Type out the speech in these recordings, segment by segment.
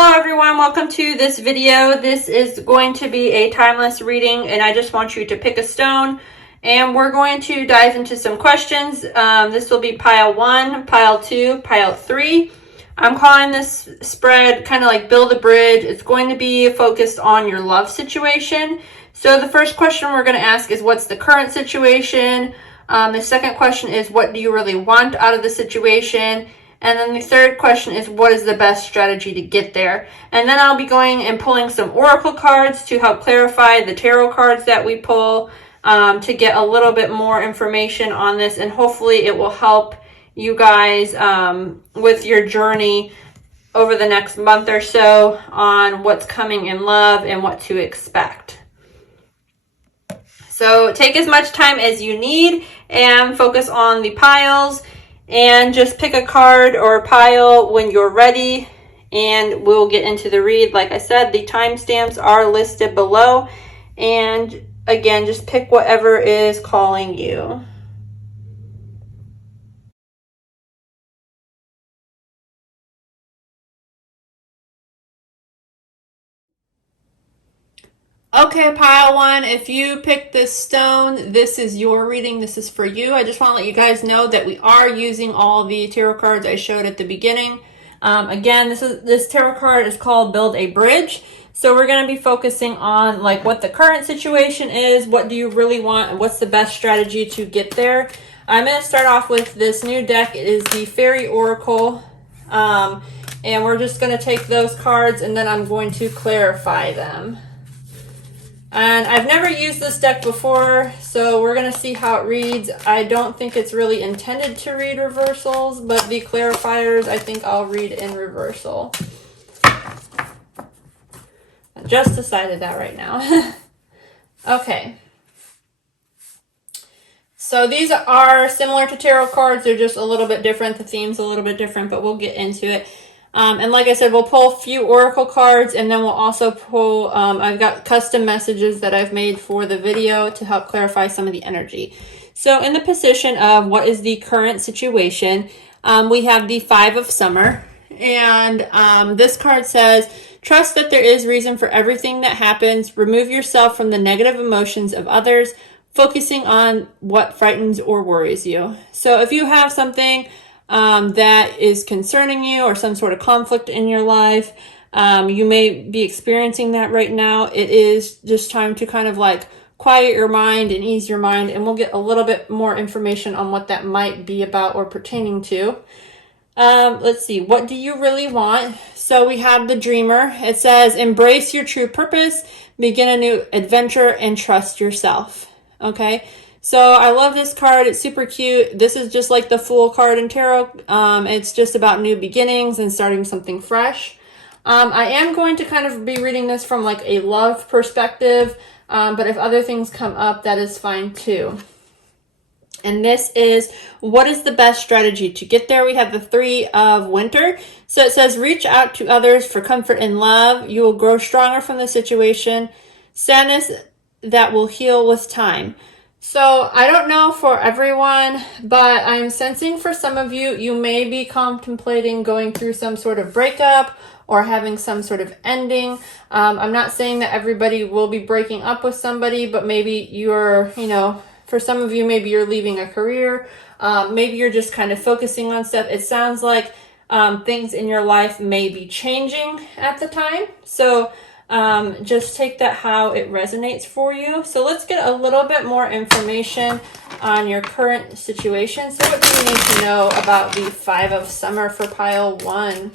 Hello everyone, welcome to this video. This is going to be a timeless reading and I just want you to pick a stone and we're going to dive into some questions. This will be pile 1, pile 2, pile 3. I'm calling this spread kind of like build a bridge. It's going to be focused on your love situation. So the first question we're going to ask is what's the current situation? The second question is what do you really want out of the situation? And then the third question is what is the best strategy to get there? And then I'll be going and pulling some oracle cards to help clarify the tarot cards that we pull to get a little bit more information on this. And hopefully it will help you guys with your journey over the next month or so on what's coming in love and what to expect. So take as much time as you need and focus on the piles. And just pick a card or a pile when you're ready and we'll get into the read. Like I said, the timestamps are listed below. And again, just pick whatever is calling you. Okay, pile 1, if you picked this stone, this is your reading. This is for you. I just want to let you guys know that we are using all the tarot cards I showed at the beginning. Again, this tarot card is called Build a Bridge. So we're going to be focusing on like what the current situation is, what do you really want, and what's the best strategy to get there. I'm going to start off with this new deck. It is the Fairy Oracle. And we're just going to take those cards and then I'm going to clarify them. And I've never used this deck before, so we're going to see how it reads. I don't think it's really intended to read reversals, but the clarifiers I think I'll read in reversal. I just decided that right now. Okay. So these are similar to tarot cards. They're just a little bit different. The theme's a little bit different, but we'll get into it. And like I said, we'll pull a few oracle cards and then we'll also pull, I've got custom messages that I've made for the video to help clarify some of the energy. So in the position of what is the current situation, we have the 5 of Summer. And this card says, trust that there is reason for everything that happens. Remove yourself from the negative emotions of others, focusing on what frightens or worries you. So if you have something that is concerning you or some sort of conflict in your life, you may be experiencing that right now. It is just time to kind of like quiet your mind and ease your mind, and we'll get a little bit more information on what that might be about or pertaining to. Let's see, what do you really want? So we have the Dreamer. It says, embrace your true purpose, begin a new adventure, and trust yourself. Okay. So I love this card. It's super cute. This is just like the Fool card in tarot. It's just about new beginnings and starting something fresh. I am going to kind of be reading this from like a love perspective, but if other things come up, that is fine too. And this is, what is the best strategy to get there? We have the 3 of Winter. So it says, reach out to others for comfort and love. You will grow stronger from the situation. Sadness that will heal with time. So I don't know for everyone, but I'm sensing for some of you, you may be contemplating going through some sort of breakup or having some sort of ending. I'm not saying that everybody will be breaking up with somebody, but maybe you're, for some of you, maybe you're leaving a career. Maybe you're just kind of focusing on stuff. It sounds like things in your life may be changing at the time. So just take that how it resonates for you. So let's get a little bit more information on your current situation. So what do you need to know about the 5 of Summer for pile 1?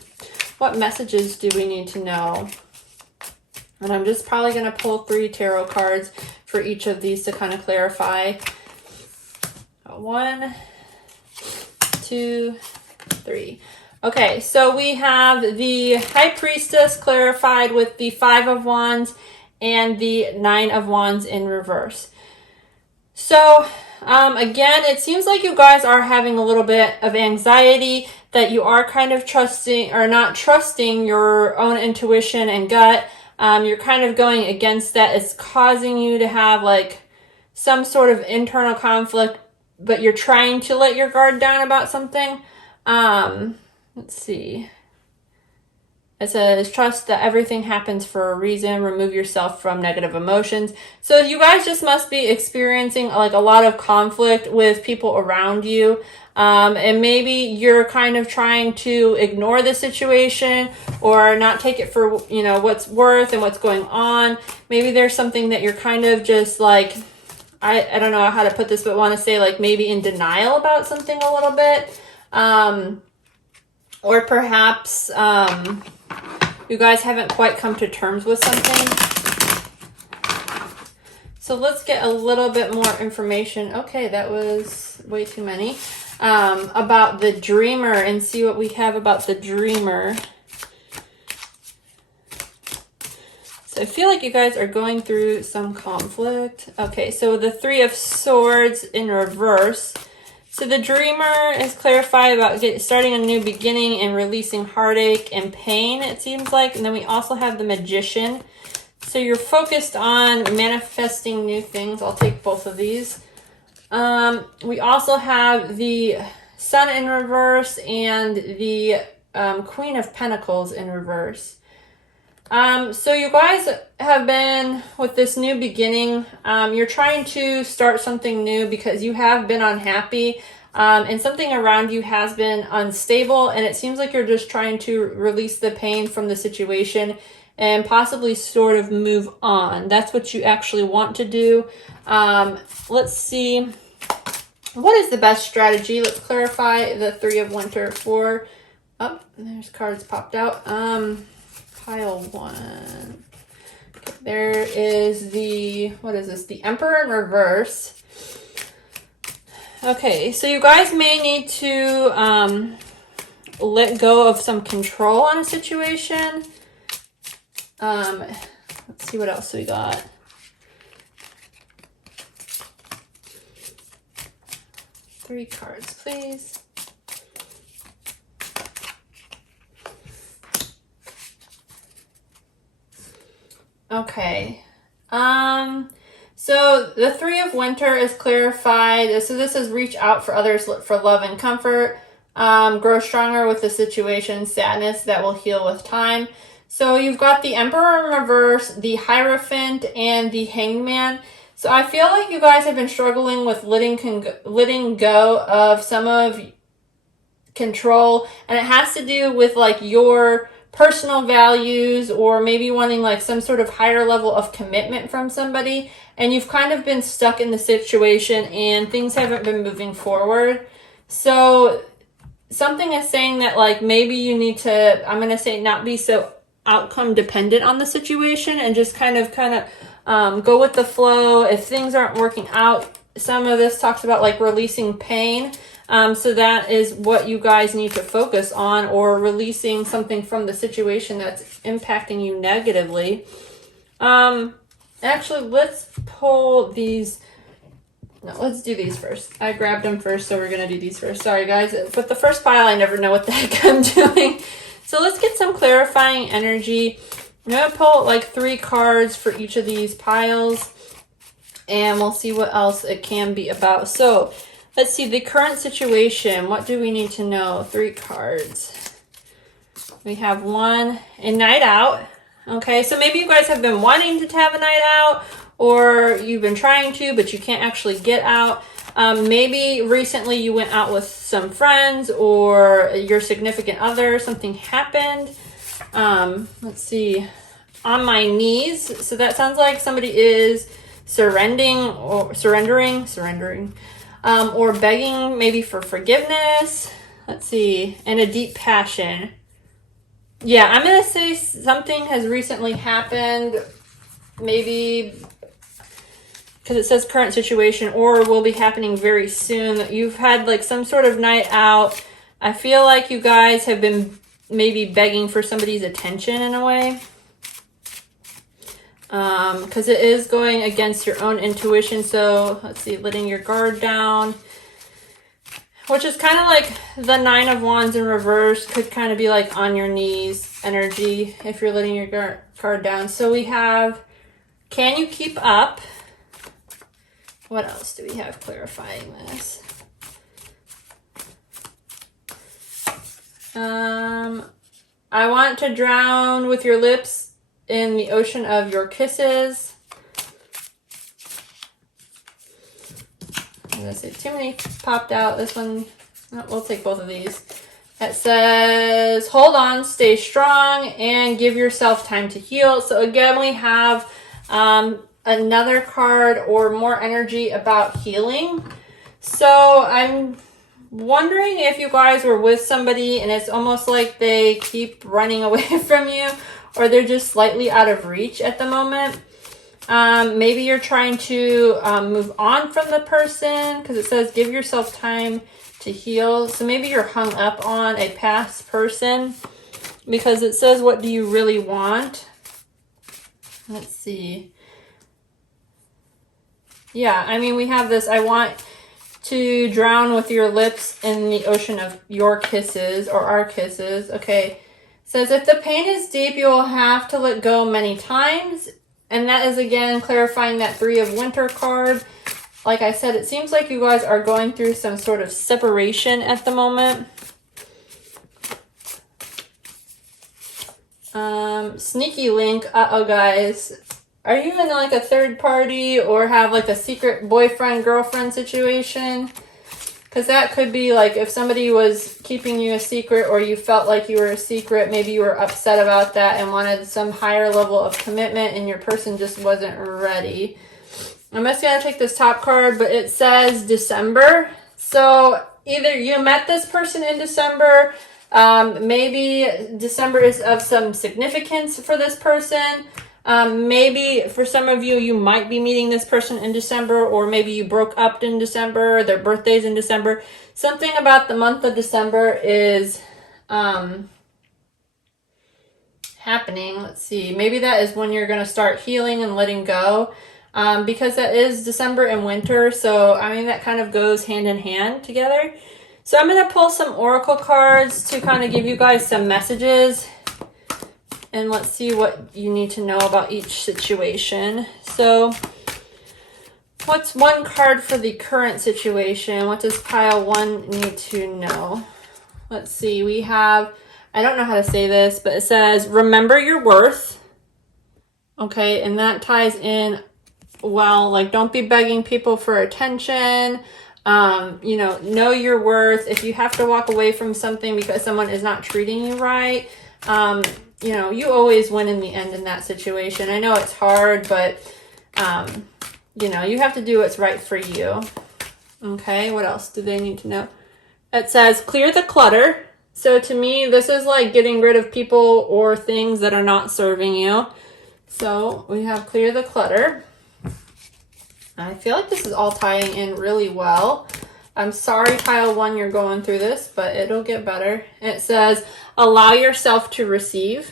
What messages do we need to know? And I'm just probably going to pull 3 tarot cards for each of these to kind of clarify. 1, 2, 3. Okay, so we have the High Priestess clarified with the 5 of Wands and the 9 of Wands in reverse. So, again, it seems like you guys are having a little bit of anxiety, that you are kind of trusting or not trusting your own intuition and gut. You're kind of going against that. It's causing you to have like some sort of internal conflict, but you're trying to let your guard down about something. Let's see. It says, trust that everything happens for a reason. Remove yourself from negative emotions. So you guys just must be experiencing like a lot of conflict with people around you. And maybe you're kind of trying to ignore the situation or not take it for, you know, what's worth and what's going on. Maybe there's something that you're kind of just like, I don't know how to put this, but want to say like maybe in denial about something a little bit. Or perhaps you guys haven't quite come to terms with something. So let's get a little bit more information. Okay, that was way too many. About the dreamer and see what we have about the dreamer. So I feel like you guys are going through some conflict. Okay, so the Three of Swords in reverse. So the dreamer is clarified about starting a new beginning and releasing heartache and pain, it seems like. And then we also have the Magician. So you're focused on manifesting new things. I'll take both of these. We also have the Sun in reverse and the Queen of Pentacles in reverse. So you guys have been with this new beginning. You're trying to start something new because you have been unhappy, and something around you has been unstable, and it seems like you're just trying to release the pain from the situation and possibly sort of move on. That's what you actually want to do. Let's see. What is the best strategy? Let's clarify the Three of Winter for... Oh, there's cards popped out. Pile 1. Okay, there is the, what is this? The Emperor in reverse. Okay, so you guys may need to let go of some control on a situation. Let's see what else we got. Three cards, please. Okay. So the Three of Winter is clarified. So this is reach out for others for love and comfort. Grow stronger with the situation, sadness that will heal with time. So you've got the Emperor in reverse, the Hierophant, and the Hangman. So I feel like you guys have been struggling with letting go of some of control, and it has to do with like your personal values or maybe wanting like some sort of higher level of commitment from somebody, and you've kind of been stuck in the situation and things haven't been moving forward. So something is saying that like maybe you need to, I'm going to say, not be so outcome dependent on the situation and just kind of go with the flow. If things aren't working out, some of this talks about like releasing pain. So that is what you guys need to focus on, or releasing something from the situation that's impacting you negatively. Actually, let's pull these. No, let's do these first. I grabbed them first, so we're going to do these first. Sorry, guys. But the first pile, I never know what the heck I'm doing. So let's get some clarifying energy. I'm going to pull like 3 cards for each of these piles, and we'll see what else it can be about. So let's see, the current situation. What do we need to know? 3 cards. We have 1, a night out. Okay, so maybe you guys have been wanting to have a night out, or you've been trying to, but you can't actually get out. Maybe recently you went out with some friends or your significant other. Something happened. Let's see. On my knees. So that sounds like somebody is surrendering, or begging maybe for forgiveness. Let's see. And a deep passion. Yeah, I'm going to say something has recently happened. Maybe because it says current situation, or will be happening very soon. You've had like some sort of night out. I feel like you guys have been maybe begging for somebody's attention in a way. Because it is going against your own intuition. So let's see, letting your guard down, which is kind of like the 9 of Wands in reverse, could kind of be like on your knees energy if you're letting your guard down. So we have, can you keep up? What else do we have clarifying this? I want to drown with your lips in the ocean of your kisses. I'm gonna say too many popped out. This one, oh, we'll take both of these. It says, hold on, stay strong, and give yourself time to heal. So again, we have another card or more energy about healing. So I'm wondering if you guys were with somebody and it's almost like they keep running away from you, or they're just slightly out of reach at the moment. Maybe you're trying to move on from the person, because it says give yourself time to heal. So maybe you're hung up on a past person, because it says, what do you really want? Let's see. Yeah, I mean, we have this, I want to drown with your lips in the ocean of your kisses, or our kisses. Okay. It says, if the pain is deep, you will have to let go many times. And that is, again, clarifying that 3 of Winter card. Like I said, it seems like you guys are going through some sort of separation at the moment. Sneaky link. Uh-oh, guys. Are you in like a third party or have like a secret boyfriend, girlfriend situation? Because that could be like if somebody was keeping you a secret, or you felt like you were a secret, maybe you were upset about that and wanted some higher level of commitment and your person just wasn't ready. I'm just going to take this top card, but it says December. So either you met this person in December, maybe December is of some significance for this person. Maybe for some of you, you might be meeting this person in December, or maybe you broke up in December, their birthday's in December. Something about the month of December is happening. Let's see. Maybe that is when you're going to start healing and letting go, because that is December and winter. So, I mean, that kind of goes hand in hand together. So I'm going to pull some oracle cards to kind of give you guys some messages. And let's see what you need to know about each situation. So what's one card for the current situation? What does pile 1 need to know? Let's see. We have, I don't know how to say this, but it says, remember your worth. Okay, and that ties in, well, like, don't be begging people for attention. You know your worth. If you have to walk away from something because someone is not treating you right, you know, you always win in the end in that situation. I know it's hard, but, you know, you have to do what's right for you. Okay, what else do they need to know? It says, clear the clutter. So to me, this is like getting rid of people or things that are not serving you. So we have clear the clutter. I feel like this is all tying in really well. I'm sorry, pile 1, you're going through this, but it'll get better. It says, allow yourself to receive.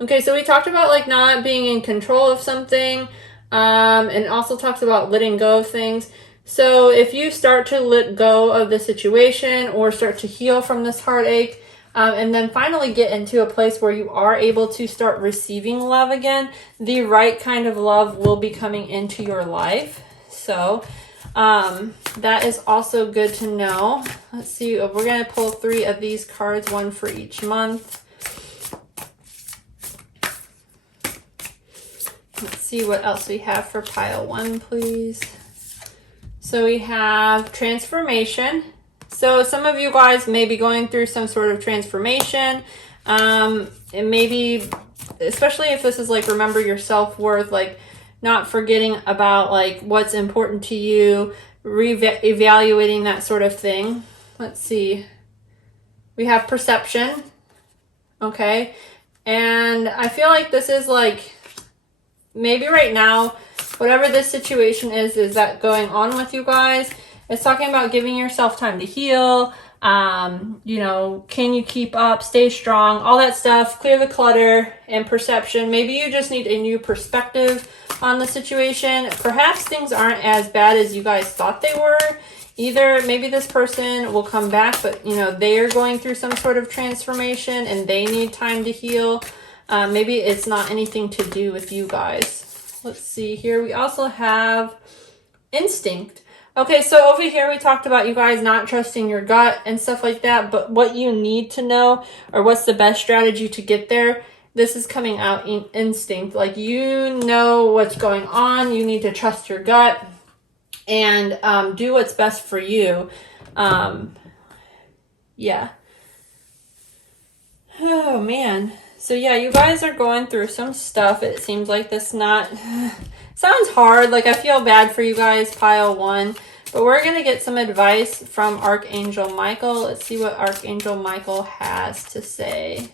Okay, so we talked about like not being in control of something, and it also talks about letting go of things. So if you start to let go of the situation or start to heal from this heartache, and then finally get into a place where you are able to start receiving love again, the right kind of love will be coming into your life. So that is also good to know. Let's see, we're going to pull 3 of these cards, 1 for each month. Let's see what else we have for pile 1, please. So we have transformation. So some of you guys may be going through some sort of transformation. And maybe, especially if this is like remember your self-worth, like not forgetting about like what's important to you, evaluating that sort of thing. Let's see. We have perception. Okay. And I feel like this is like, maybe right now, whatever this situation is that going on with you guys, it's talking about giving yourself time to heal. You know, can you keep up, stay strong, all that stuff, clear the clutter and perception. Maybe you just need a new perspective on the situation. Perhaps things aren't as bad as you guys thought they were. Either maybe this person will come back, but you know, they are going through some sort of transformation and they need time to heal. Maybe it's not anything to do with you guys. Let's see here. We also have instinct. Okay, so over here we talked about you guys not trusting your gut and stuff like that, but what you need to know, or what's the best strategy to get there, this is coming out in instinct. Like, you know what's going on, you need to trust your gut, and do what's best for you. Yeah. Oh, man. So, yeah, you guys are going through some stuff. It seems like this not... Sounds hard. Like, I feel bad for you guys, pile one. But we're going to get some advice from Archangel Michael. Let's see what Archangel Michael has to say.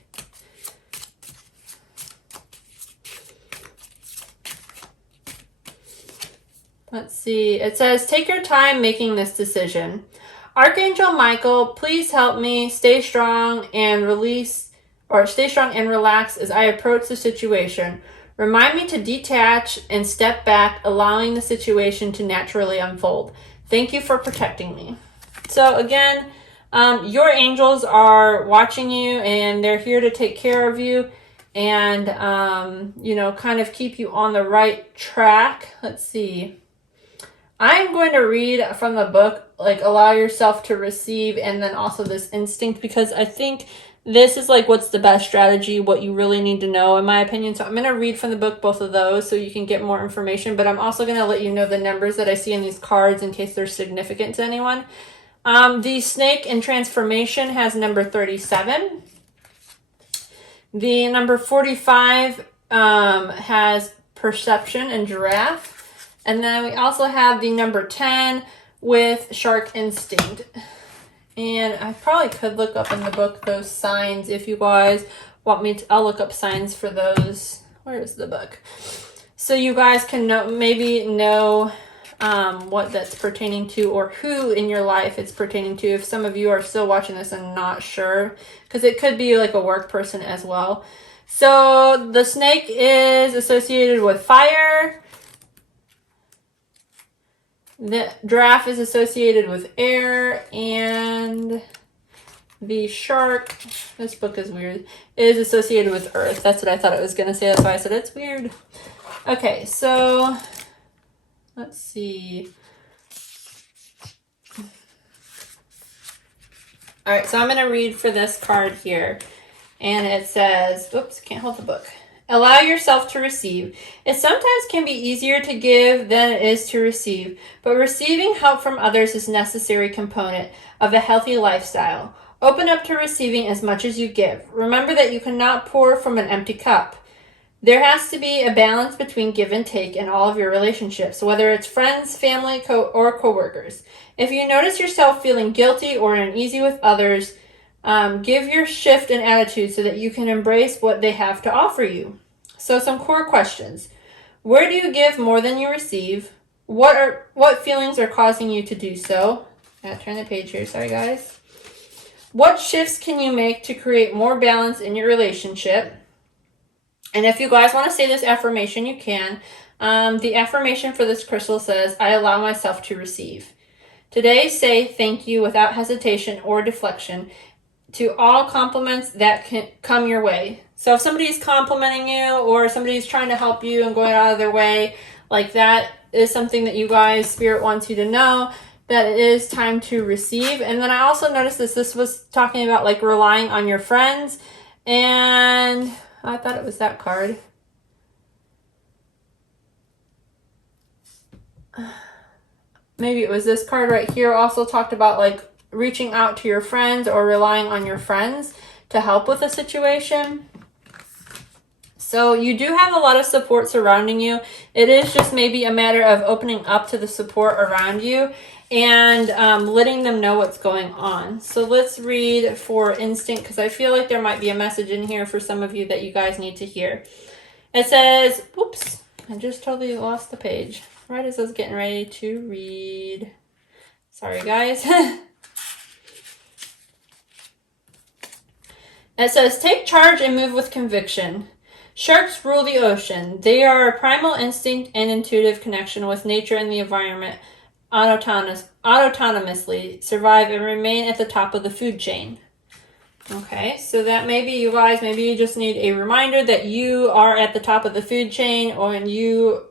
Let's see. It says, take your time making this decision. Archangel Michael, please help me stay strong and stay strong and relax as I approach the situation. Remind me to detach and step back, allowing the situation to naturally unfold. Thank you for protecting me. So again, your angels are watching you, and they're here to take care of you and, kind of keep you on the right track. Let's see. I'm going to read from the book, like, allow yourself to receive, and then also this instinct, because I think this is like what's the best strategy, what you really need to know, in my opinion. So I'm going to read from the book both of those so you can get more information, but I'm also going to let you know the numbers that I see in these cards in case they're significant to anyone. The snake in transformation has number 37. The number 45 has perception and giraffe. And then we also have the number 10 with shark instinct. And I probably could look up in the book those signs if you guys want me to. I'll look up signs for those. Where is the book? So you guys can know what that's pertaining to, or who in your life it's pertaining to, if some of you are still watching this and not sure, because it could be like a work person as well. So the snake is associated with fire. The giraffe is associated with air, and the shark, this book is weird, is associated with earth. That's what I thought it was going to say. That's why I said it's weird. Okay, so let's see. All right, so I'm going to read for this card here. And it says, oops, can't hold the book. Allow yourself to receive. It sometimes can be easier to give than it is to receive, but receiving help from others is a necessary component of a healthy lifestyle. Open up to receiving as much as you give. Remember that you cannot pour from an empty cup. There has to be a balance between give and take in all of your relationships, whether it's friends, family, or coworkers. If you notice yourself feeling guilty or uneasy with others, give your shift in attitude so that you can embrace what they have to offer you. So some core questions. Where do you give more than you receive? What feelings are causing you to do so? I gotta turn the page here, sorry guys. What shifts can you make to create more balance in your relationship? And if you guys want to say this affirmation, you can. The affirmation for this crystal says, I allow myself to receive. Today, say thank you without hesitation or deflection to all compliments that can come your way. So if somebody's complimenting you, or somebody's trying to help you and going out of their way, like, that is something that you guys, Spirit wants you to know, that it is time to receive. And then I also noticed this was talking about, like, relying on your friends, and I thought it was that card. Maybe it was this card right here. Also talked about, like, reaching out to your friends or relying on your friends to help with a situation. So you do have a lot of support surrounding you. It is just maybe a matter of opening up to the support around you and letting them know what's going on. So let's read for instinct, because I feel like there might be a message in here for some of you that you guys need to hear. It says, oops, I just totally lost the page right as I was getting ready to read. Sorry, guys. It says, take charge and move with conviction. Sharks rule the ocean. They are a primal instinct and intuitive connection with nature and the environment, autonomously survive and remain at the top of the food chain. Okay, so that maybe you guys, maybe you just need a reminder that you are at the top of the food chain, or you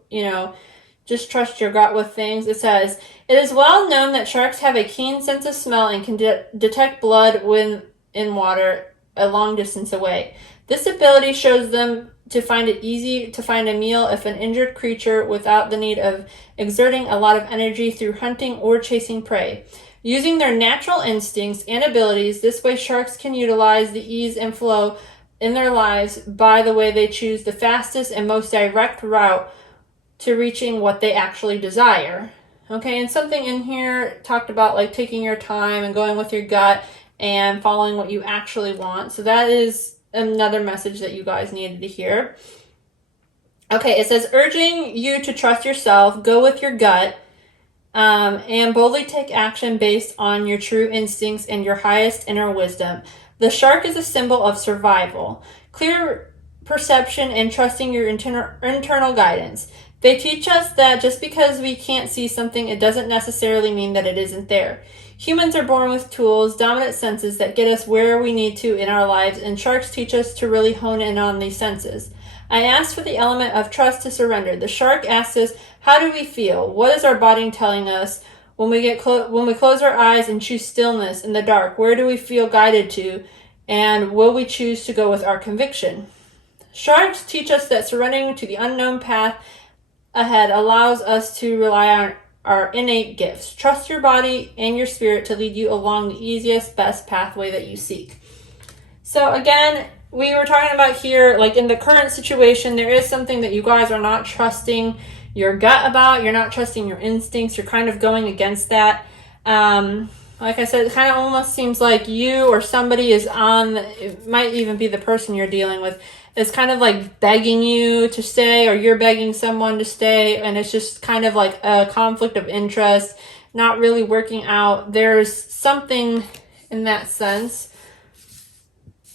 just trust your gut with things. It says, It is well known that sharks have a keen sense of smell and can detect blood when in water a long distance away. This ability shows them to find it easy to find a meal if an injured creature without the need of exerting a lot of energy through hunting or chasing prey. Using their natural instincts and abilities, this way sharks can utilize the ease and flow in their lives by the way they choose the fastest and most direct route to reaching what they actually desire. Okay, and something in here talked about like taking your time and going with your gut and following what you actually want. So that is another message that you guys needed to hear. Okay, it says urging you to trust yourself, go with your gut, and boldly take action based on your true instincts and your highest inner wisdom. The shark is a symbol of survival, clear perception, and trusting your internal guidance. They teach us that just because we can't see something, it doesn't necessarily mean that it isn't there. Humans are born with tools, dominant senses that get us where we need to in our lives, and sharks teach us to really hone in on these senses. I asked for the element of trust to surrender. The shark asks us, how do we feel? What is our body telling us when we close our eyes and choose stillness in the dark? Where do we feel guided to? And will we choose to go with our conviction? Sharks teach us that surrendering to the unknown path ahead allows us to rely on our innate gifts. Trust your body and your spirit to lead you along the easiest, best pathway that you seek. So again, we were talking about here, like in the current situation, there is something that you guys are not trusting your gut about. You're not trusting your instincts. You're kind of going against that. Like I said, it kind of almost seems like you or somebody is on, it might even be the person you're dealing with, is kind of like begging you to stay, or you're begging someone to stay, and it's just kind of like a conflict of interest, not really working out. There's something in that sense.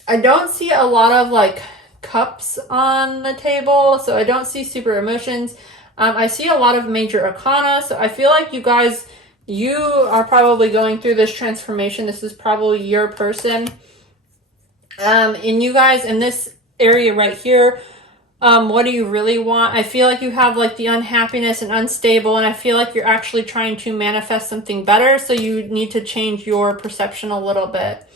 I don't see a lot of like cups on the table, so I don't see super emotions. I see a lot of major arcana, so I feel like you guys, you are probably going through this transformation. This is probably your person. And you guys in this area right here, what do you really want? I feel like you have like the unhappiness and unstable, and I feel like you're actually trying to manifest something better, so you need to change your perception a little bit.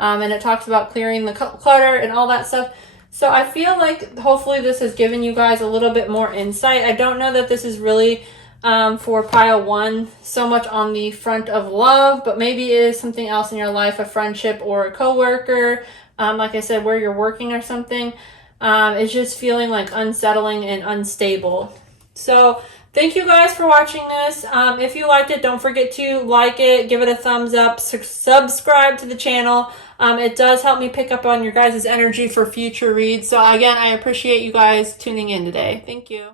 And it talks about clearing the clutter and all that stuff. So I feel like hopefully this has given you guys a little bit more insight. I don't know that this is really for pile 1 so much on the front of love, but maybe it is something else in your life, a friendship or a coworker, like I said, where you're working or something. It's just feeling like unsettling and unstable. So thank you guys for watching this. If you liked it, don't forget to like it, give it a thumbs up, subscribe to the channel. It does help me pick up on your guys' energy for future reads. So again, I appreciate you guys tuning in today. Thank you.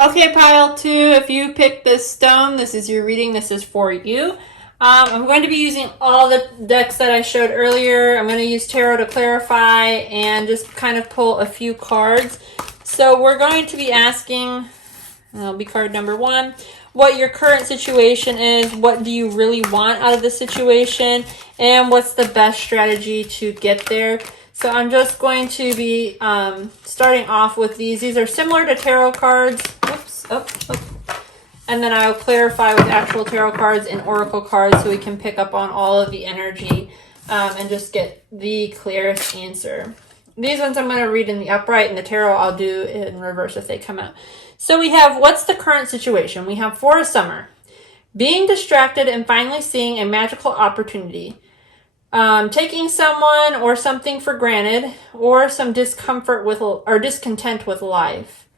Okay, pile 2, if you picked this stone, this is your reading. This is for you. I'm going to be using all the decks that I showed earlier. I'm going to use tarot to clarify and just kind of pull a few cards. So we're going to be asking, that'll be card number 1, what your current situation is, what do you really want out of the situation, and what's the best strategy to get there. So I'm just going to be starting off with these. These are similar to tarot cards. Whoops, and then I'll clarify with actual tarot cards and oracle cards so we can pick up on all of the energy and just get the clearest answer. These ones I'm going to read in the upright, and the tarot I'll do in reverse if they come out. So we have, what's the current situation? We have for a summer, being distracted and finally seeing a magical opportunity. Taking someone or something for granted, or some discomfort with or discontent with life.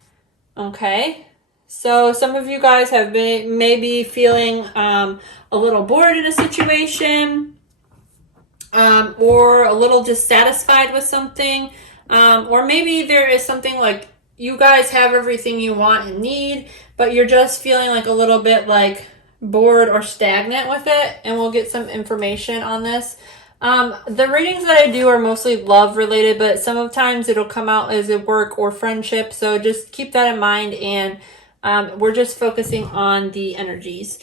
Okay, so some of you guys have been maybe feeling a little bored in a situation, or a little dissatisfied with something, or maybe there is something like you guys have everything you want and need, but you're just feeling like a little bit like bored or stagnant with it, and we'll get some information on this. The readings that I do are mostly love related, but sometimes it'll come out as a work or friendship. So just keep that in mind. And, we're just focusing on the energies.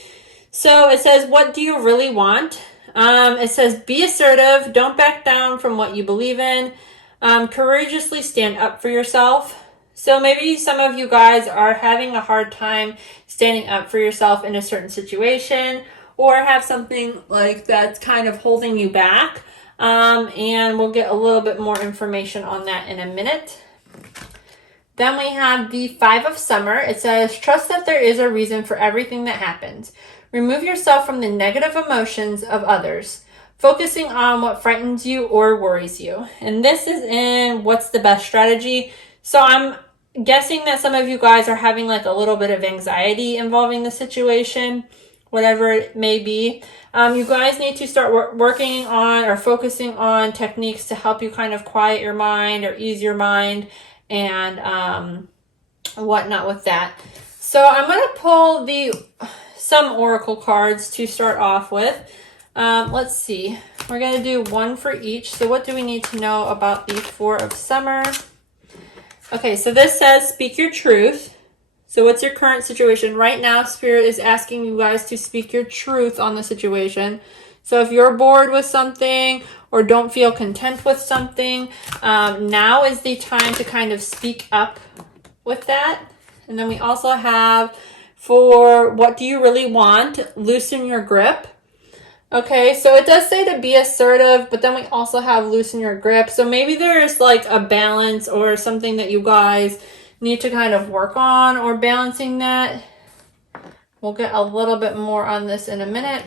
So it says, what do you really want? It says, be assertive. Don't back down from what you believe in. Courageously stand up for yourself. So maybe some of you guys are having a hard time standing up for yourself in a certain situation, or have something like that's kind of holding you back. And we'll get a little bit more information on that in a minute. Then we have the Five of Summer. It says, trust that there is a reason for everything that happens. Remove yourself from the negative emotions of others, focusing on what frightens you or worries you. And this is in what's the best strategy. So I'm guessing that some of you guys are having like a little bit of anxiety involving the situation, whatever it may be. You guys need to start working on or focusing on techniques to help you kind of quiet your mind or ease your mind and whatnot with that. So I'm going to pull some oracle cards to start off with. Let's see. We're going to do one for each. So what do we need to know about the Four of Summer? Okay, so this says speak your truth. So what's your current situation? Right now, Spirit is asking you guys to speak your truth on the situation. So if you're bored with something or don't feel content with something, now is the time to kind of speak up with that. And then we also have for what do you really want? Loosen your grip. Okay, so it does say to be assertive, but then we also have loosen your grip. So maybe there's like a balance or something that you guys need to kind of work on or balancing that. We'll get a little bit more on this in a minute.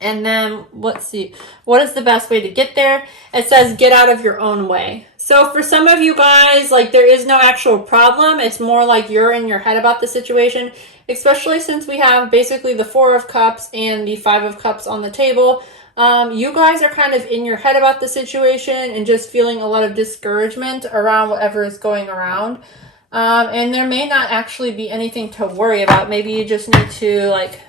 And then let's see, what is the best way to get there? It says get out of your own way. So for some of you guys, like there is no actual problem. It's more like you're in your head about the situation, especially since we have basically the Four of Cups and the Five of Cups on the table. You guys are kind of in your head about the situation and just feeling a lot of discouragement around whatever is going around. And there may not actually be anything to worry about. Maybe you just need to like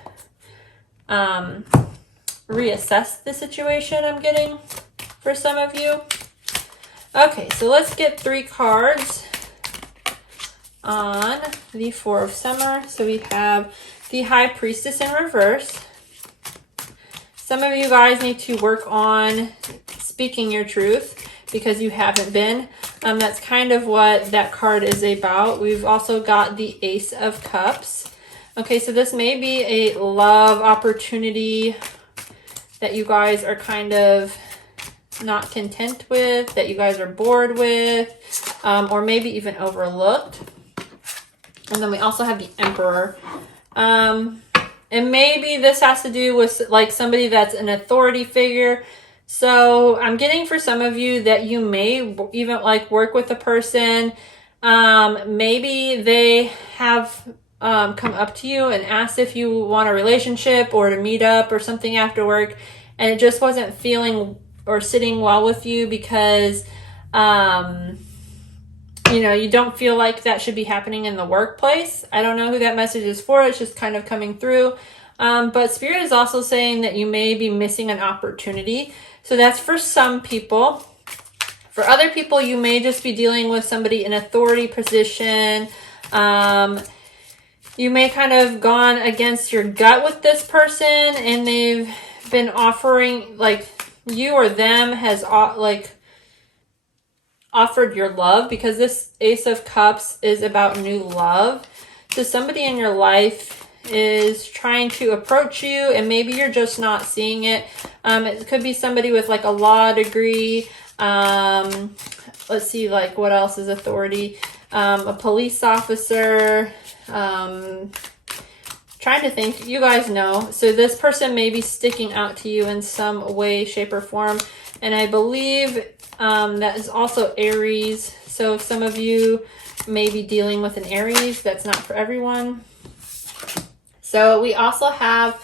reassess the situation I'm getting for some of you. Okay, so let's get 3 cards on the Four of Summer. So we have the High Priestess in reverse. Some of you guys need to work on speaking your truth because you haven't been. That's kind of what that card is about. We've also got the Ace of Cups. Okay, so this may be a love opportunity that you guys are kind of not content with, that you guys are bored with, or maybe even overlooked. And then we also have the Emperor. And maybe this has to do with like somebody that's an authority figure. So I'm getting for some of you that you may even like work with a person. Maybe they have come up to you and asked if you want a relationship or to meet up or something after work, and it just wasn't feeling or sitting well with you because you know, you don't feel like that should be happening in the workplace. I don't know who that message is for. It's just kind of coming through. But Spirit is also saying that you may be missing an opportunity. So that's for some people. For other people, you may just be dealing with somebody in authority position. You may kind of gone against your gut with this person and they've been offering, like you or them has like offered your love, because this Ace of Cups is about new love. So somebody in your life is trying to approach you and maybe you're just not seeing it. It could be somebody with like a law degree. Let's see, like what else is authority? A police officer. Trying to think, you guys know. So this person may be sticking out to you in some way, shape, or form. And I believe that is also Aries. So some of you may be dealing with an Aries. That's not for everyone. So we also have,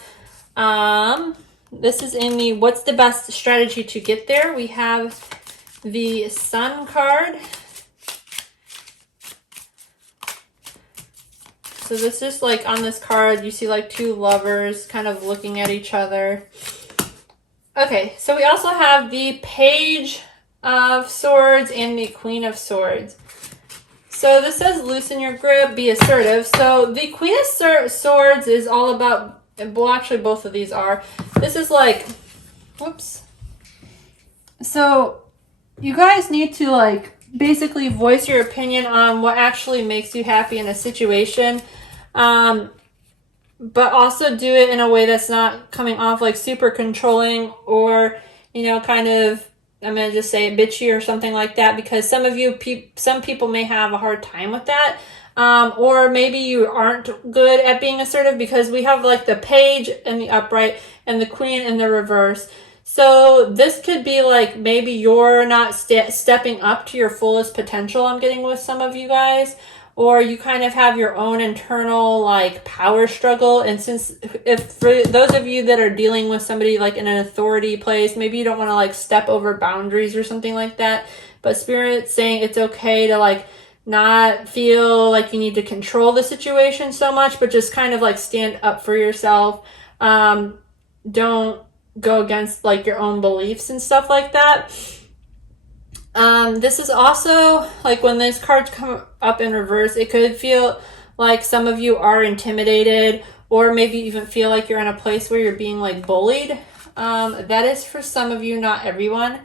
this is in the what's the best strategy to get there. We have the Sun card. So this is like on this card, you see like 2 lovers kind of looking at each other. Okay, so we also have the Page of Swords and the Queen of Swords. So this says loosen your grip, be assertive. So the Queen of Swords is all about, well actually both of these are. This is like, whoops. So you guys need to like basically voice your opinion on what actually makes you happy in a situation. But also do it in a way that's not coming off like super controlling or, you know, kind of, I'm going to just say bitchy or something like that, because some of you, some people may have a hard time with that. Or maybe you aren't good at being assertive, because we have like the page in the upright and the queen in the reverse. So this could be like maybe you're not stepping up to your fullest potential, I'm getting with some of you guys. Or you kind of have your own internal like power struggle. And if for those of you that are dealing with somebody like in an authority place, maybe you don't want to like step over boundaries or something like that. But Spirit's saying it's okay to like not feel like you need to control the situation so much, but just kind of like stand up for yourself. Don't go against like your own beliefs and stuff like that. This is also like when these cards come up in reverse, it could feel like some of you are intimidated, or maybe even feel like you're in a place where you're being like bullied. That is for some of you, not everyone.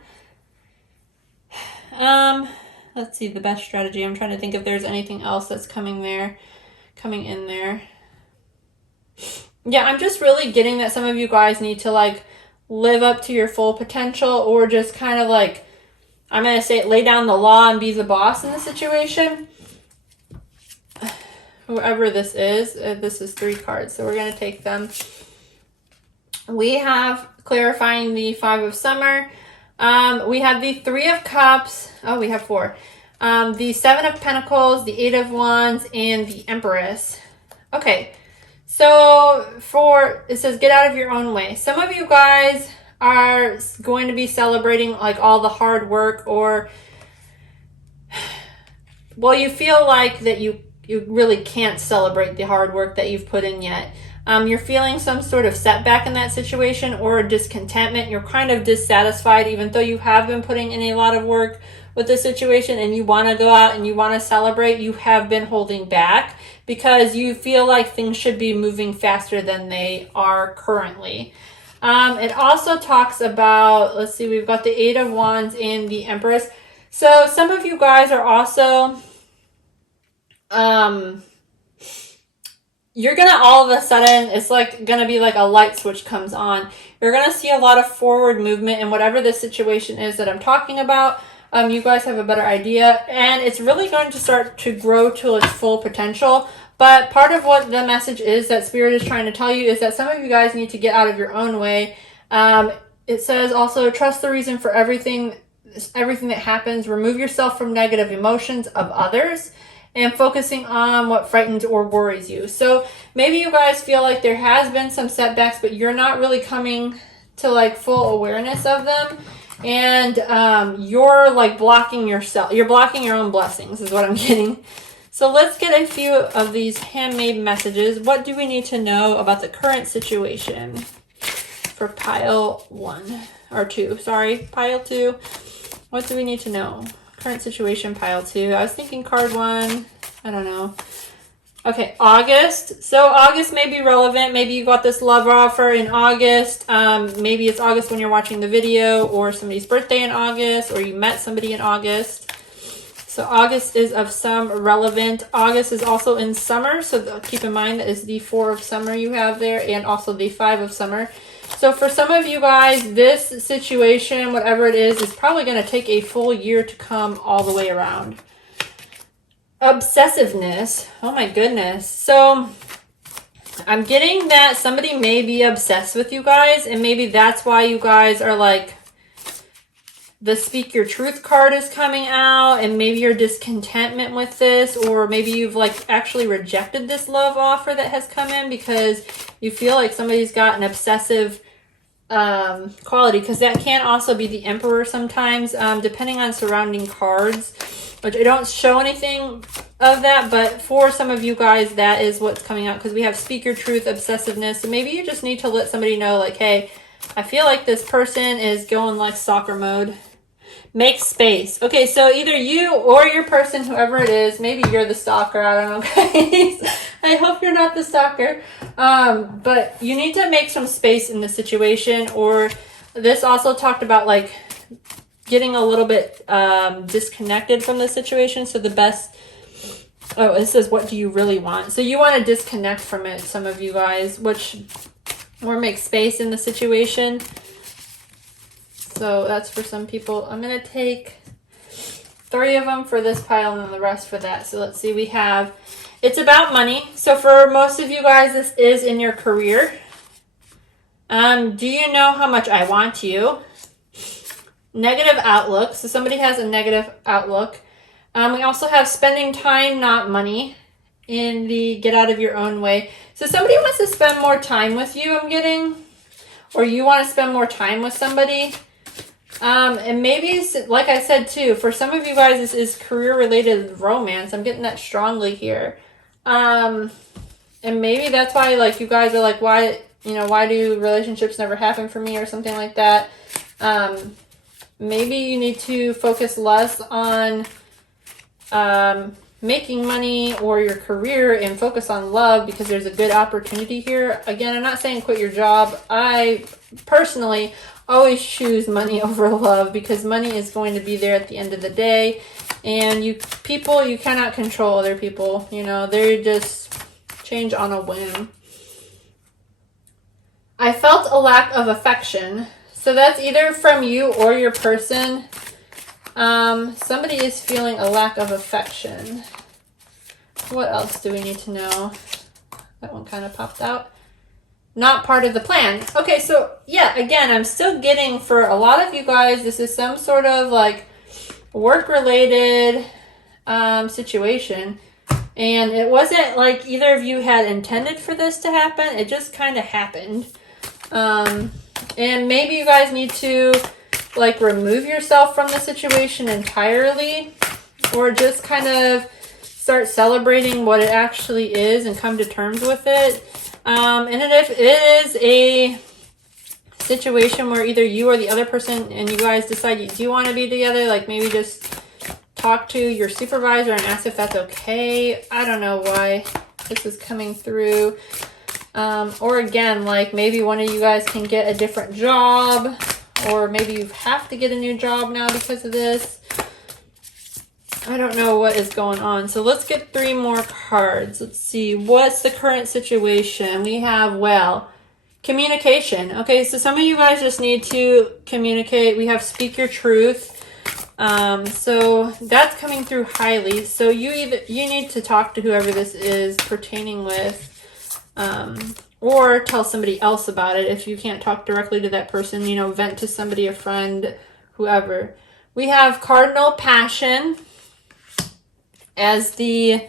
Let's see, the best strategy. I'm trying to think if there's anything else that's coming in there. Yeah, I'm just really getting that some of you guys need to like live up to your full potential, or just kind of like, I'm going to say, lay down the law and be the boss in the situation. Whoever this is 3 cards, so we're going to take them. We have clarifying the 5 of Summer. We have the 3 of Cups. Oh, we have 4. The 7 of Pentacles, the 8 of Wands, and the Empress. Okay, so it says get out of your own way. Some of you guys are going to be celebrating like all the hard work, or well, you feel like that you really can't celebrate the hard work that you've put in yet. You're feeling some sort of setback in that situation, or discontentment. You're kind of dissatisfied, even though you have been putting in a lot of work with the situation, and you want to go out and you want to celebrate. You have been holding back because you feel like things should be moving faster than they are currently. It also talks about, let's see, we've got the 8 of Wands and the Empress. So some of you guys are also, you're going to all of a sudden, it's like going to be like a light switch comes on. You're going to see a lot of forward movement in whatever the situation is that I'm talking about. You guys have a better idea, and it's really going to start to grow to its full potential. But part of what the message is that Spirit is trying to tell you is that some of you guys need to get out of your own way. It says also, trust the reason for everything that happens. Remove yourself from negative emotions of others, and focusing on what frightens or worries you. So maybe you guys feel like there has been some setbacks, but you're not really coming to like full awareness of them. And you're like blocking yourself. You're blocking your own blessings is what I'm getting. So let's get a few of these handmade messages. What do we need to know about the current situation for pile 1 or 2? Sorry, pile 2. What do we need to know? Current situation, pile 2. I was thinking card 1. I don't know. Okay, August. So August may be relevant. Maybe you got this love offer in August. Maybe it's August when you're watching the video, or somebody's birthday in August, or you met somebody in August. So August is of some relevant. August is also in summer, so keep in mind that is the 4 of Summer you have there, and also the 5 of Summer. So for some of you guys, this situation, whatever it is probably going to take a full year to come all the way around. Obsessiveness. Oh my goodness. So I'm getting that somebody may be obsessed with you guys, and maybe that's why you guys are like, the Speak Your Truth card is coming out, and maybe your discontentment with this, or maybe you've like actually rejected this love offer that has come in because you feel like somebody's got an obsessive quality, because that can also be the Emperor sometimes, depending on surrounding cards, which I don't show anything of that, but for some of you guys, that is what's coming out, because we have Speak Your Truth, obsessiveness. So maybe you just need to let somebody know, like, hey, I feel like this person is going like stalker mode. Make space. Okay, so either you or your person, whoever it is, maybe you're the stalker, I don't know, guys. I hope you're not the stalker. But you need to make some space in the situation. Or this also talked about like getting a little bit disconnected from the situation. So the best, oh, it says, what do you really want? So you want to disconnect from it, some of you guys, or make space in the situation. So that's for some people. I'm going to take 3 of them for this pile and then the rest for that. So let's see, we have, it's about money. So for most of you guys, this is in your career. Do you know how much I want you? Negative outlook. So somebody has a negative outlook. We also have spending time, not money, in the get out of your own way. So somebody wants to spend more time with you, I'm getting. Or you want to spend more time with somebody. And maybe, like I said too, for some of you guys, this is career-related romance. I'm getting that strongly here. And maybe that's why, like, you guys are like, why do relationships never happen for me or something like that. Maybe you need to focus less on making money or your career and focus on love, because there's a good opportunity here. Again, I'm not saying quit your job. I personally always choose money over love, because money is going to be there at the end of the day. And you cannot control other people. You know, they just change on a whim. I felt a lack of affection. So that's either from you or your person. Somebody is feeling a lack of affection. What else do we need to know? That one kind of popped out. Not part of the plan. Okay, so yeah, again, I'm still getting, for a lot of you guys, this is some sort of like work-related situation. And it wasn't like either of you had intended for this to happen. It just kind of happened. And maybe you guys need to like remove yourself from the situation entirely, or just kind of start celebrating what it actually is and come to terms with it. And if it is a situation where either you or the other person and you guys decide you do want to be together, like maybe just talk to your supervisor and ask if that's okay. I don't know why this is coming through. Or again, like maybe one of you guys can get a different job, or maybe you have to get a new job now because of this. I don't know what is going on. So let's get 3 more cards. Let's see. What's the current situation? We have, well, communication. Okay, so some of you guys just need to communicate. We have speak your truth. So that's coming through highly. So you need to talk to whoever this is pertaining with, or tell somebody else about it. If you can't talk directly to that person, you know, vent to somebody, a friend, whoever. We have cardinal passion as the,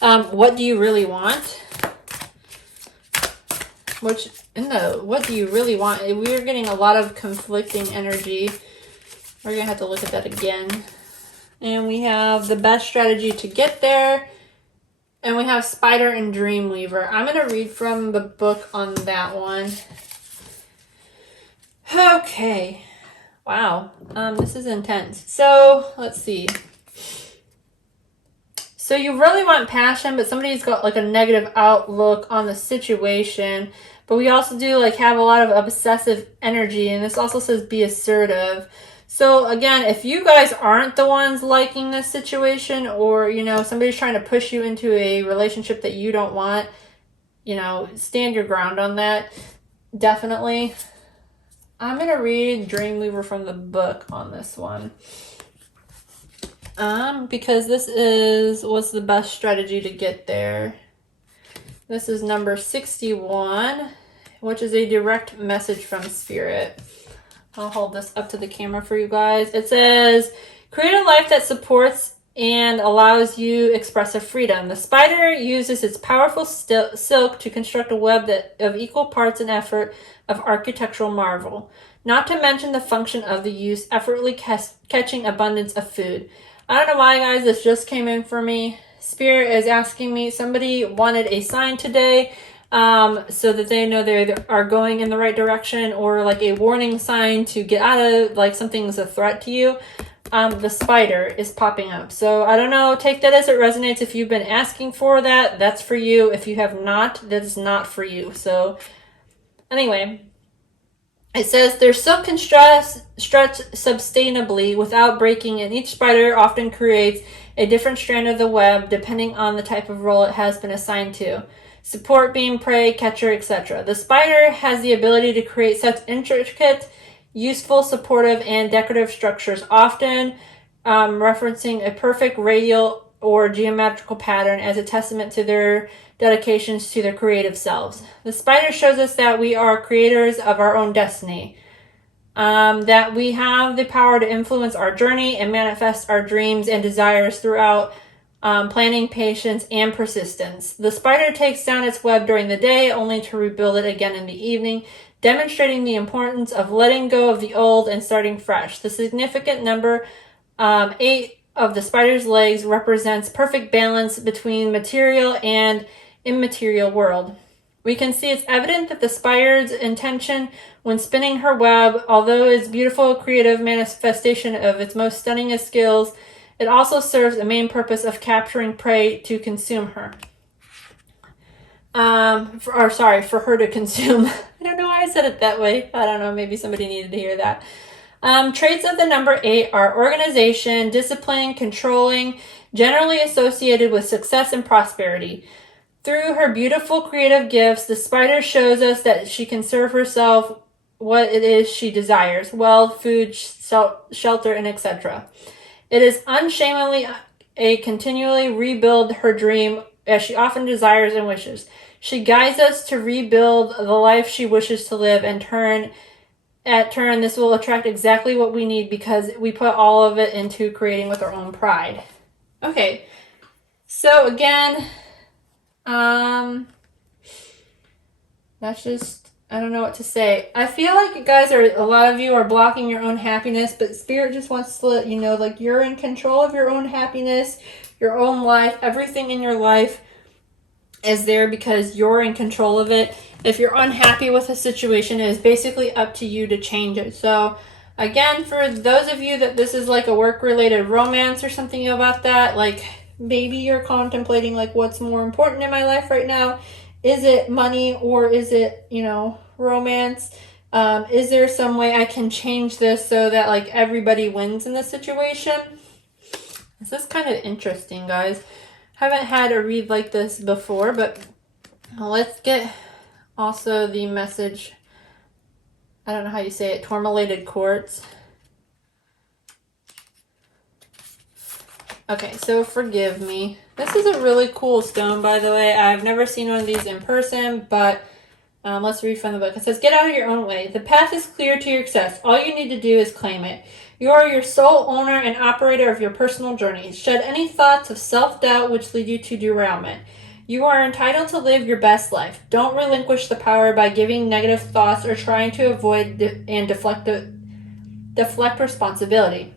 what do you really want? Which, in the, what do you really want? We're getting a lot of conflicting energy. We're going to have to look at that again. And we have the best strategy to get there. And we have Spider and Dreamweaver. I'm going to read from the book on that one. Okay. Wow. This is intense. So, let's see. So you really want passion, but somebody's got like a negative outlook on the situation. But we also do like have a lot of obsessive energy. And this also says be assertive. So again, if you guys aren't the ones liking this situation, or, you know, somebody's trying to push you into a relationship that you don't want, you know, stand your ground on that. Definitely. I'm going to read Dreamweaver from the book on this one. Because this is what's the best strategy to get there. This is number 61, which is a direct message from Spirit. I'll hold this up to the camera for you guys. It says, create a life that supports and allows you expressive freedom. The spider uses its powerful silk to construct a web of equal parts and effort of architectural marvel. Not to mention the function of the use, effortlessly catching abundance of food. I don't know why, guys, this just came in for me. Spirit is asking me, somebody wanted a sign today. So that they know they are going in the right direction, or like a warning sign to get out of, like something's a threat to you. The spider is popping up. So I don't know, take that as it resonates. If you've been asking for that, that's for you. If you have not, that is not for you. So anyway, It says their silk can stretch sustainably without breaking, and each spider often creates a different strand of the web depending on the type of role it has been assigned to. Support beam, prey, catcher, etc. The spider has the ability to create such intricate, useful, supportive, and decorative structures, often referencing a perfect radial or geometrical pattern as a testament to their dedications to their creative selves. The spider shows us that we are creators of our own destiny, that we have the power to influence our journey and manifest our dreams and desires throughout planning, patience, and persistence. The spider takes down its web during the day only to rebuild it again in the evening, demonstrating the importance of letting go of the old and starting fresh. The significant number 8 of the spider's legs represents perfect balance between material and immaterial world. We can see it's evident that the spider's intention when spinning her web, although it's beautiful creative manifestation of its most stunning skills, it also serves a main purpose of capturing prey to consume her. For her to consume. I don't know why I said it that way. I don't know, maybe somebody needed to hear that. Traits of the number 8 are organization, discipline, controlling, generally associated with success and prosperity. Through her beautiful creative gifts, the spider shows us that she can serve herself what it is she desires: wealth, food, shelter, and etc. It is unshamefully a continually rebuild her dream as she often desires and wishes. She guides us to rebuild the life she wishes to live, and this will attract exactly what we need because we put all of it into creating with our own pride. Okay, so again, that's just, I don't know what to say. I feel like you guys a lot of you are blocking your own happiness, but Spirit just wants to let you know, like, you're in control of your own happiness, your own life. Everything in your life is there because you're in control of it. If you're unhappy with a situation, it is basically up to you to change it. So again, for those of you that this is like a work-related romance or something about that, like maybe you're contemplating like what's more important in my life right now. Is it money or is it, romance? Is there some way I can change this so that like everybody wins in this situation? This is kind of interesting, guys. Haven't had a read like this before, but let's get also the message. I don't know how you say it. Tourmalated quartz. Okay, so forgive me. This is a really cool stone, by the way. I've never seen one of these in person, but let's read from the book. It says, get out of your own way. The path is clear to your success. All you need to do is claim it. You are your sole owner and operator of your personal journey. Shed any thoughts of self-doubt which lead you to derailment. You are entitled to live your best life. Don't relinquish the power by giving negative thoughts or trying to avoid and deflect responsibility.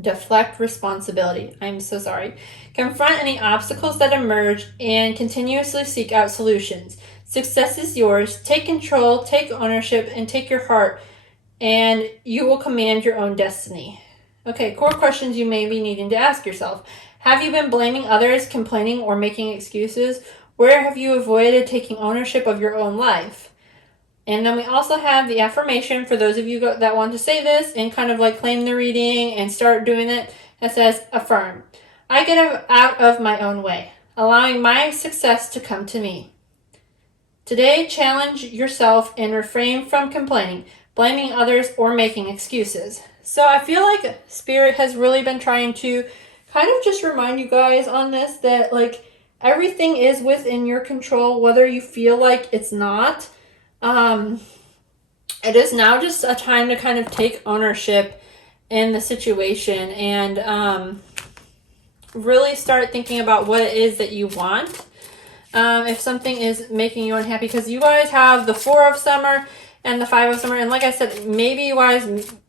Deflect responsibility. I'm so sorry. Confront any obstacles that emerge and continuously seek out solutions. Success is yours. Take control, take ownership, and take your heart, and you will command your own destiny. Okay, core questions you may be needing to ask yourself. Have you been blaming others, complaining, or making excuses? Where have you avoided taking ownership of your own life? And then we also have the affirmation for those of you that want to say this and kind of like claim the reading and start doing it. That says, affirm. I get out of my own way, allowing my success to come to me. Today, challenge yourself and refrain from complaining, blaming others, or making excuses. So I feel like Spirit has really been trying to kind of just remind you guys on this that like everything is within your control, whether you feel like it's not. It is now just a time to kind of take ownership in the situation and really start thinking about what it is that you want. If something is making you unhappy, because you guys have the 4 of summer and the 5 of summer, and like I said, maybe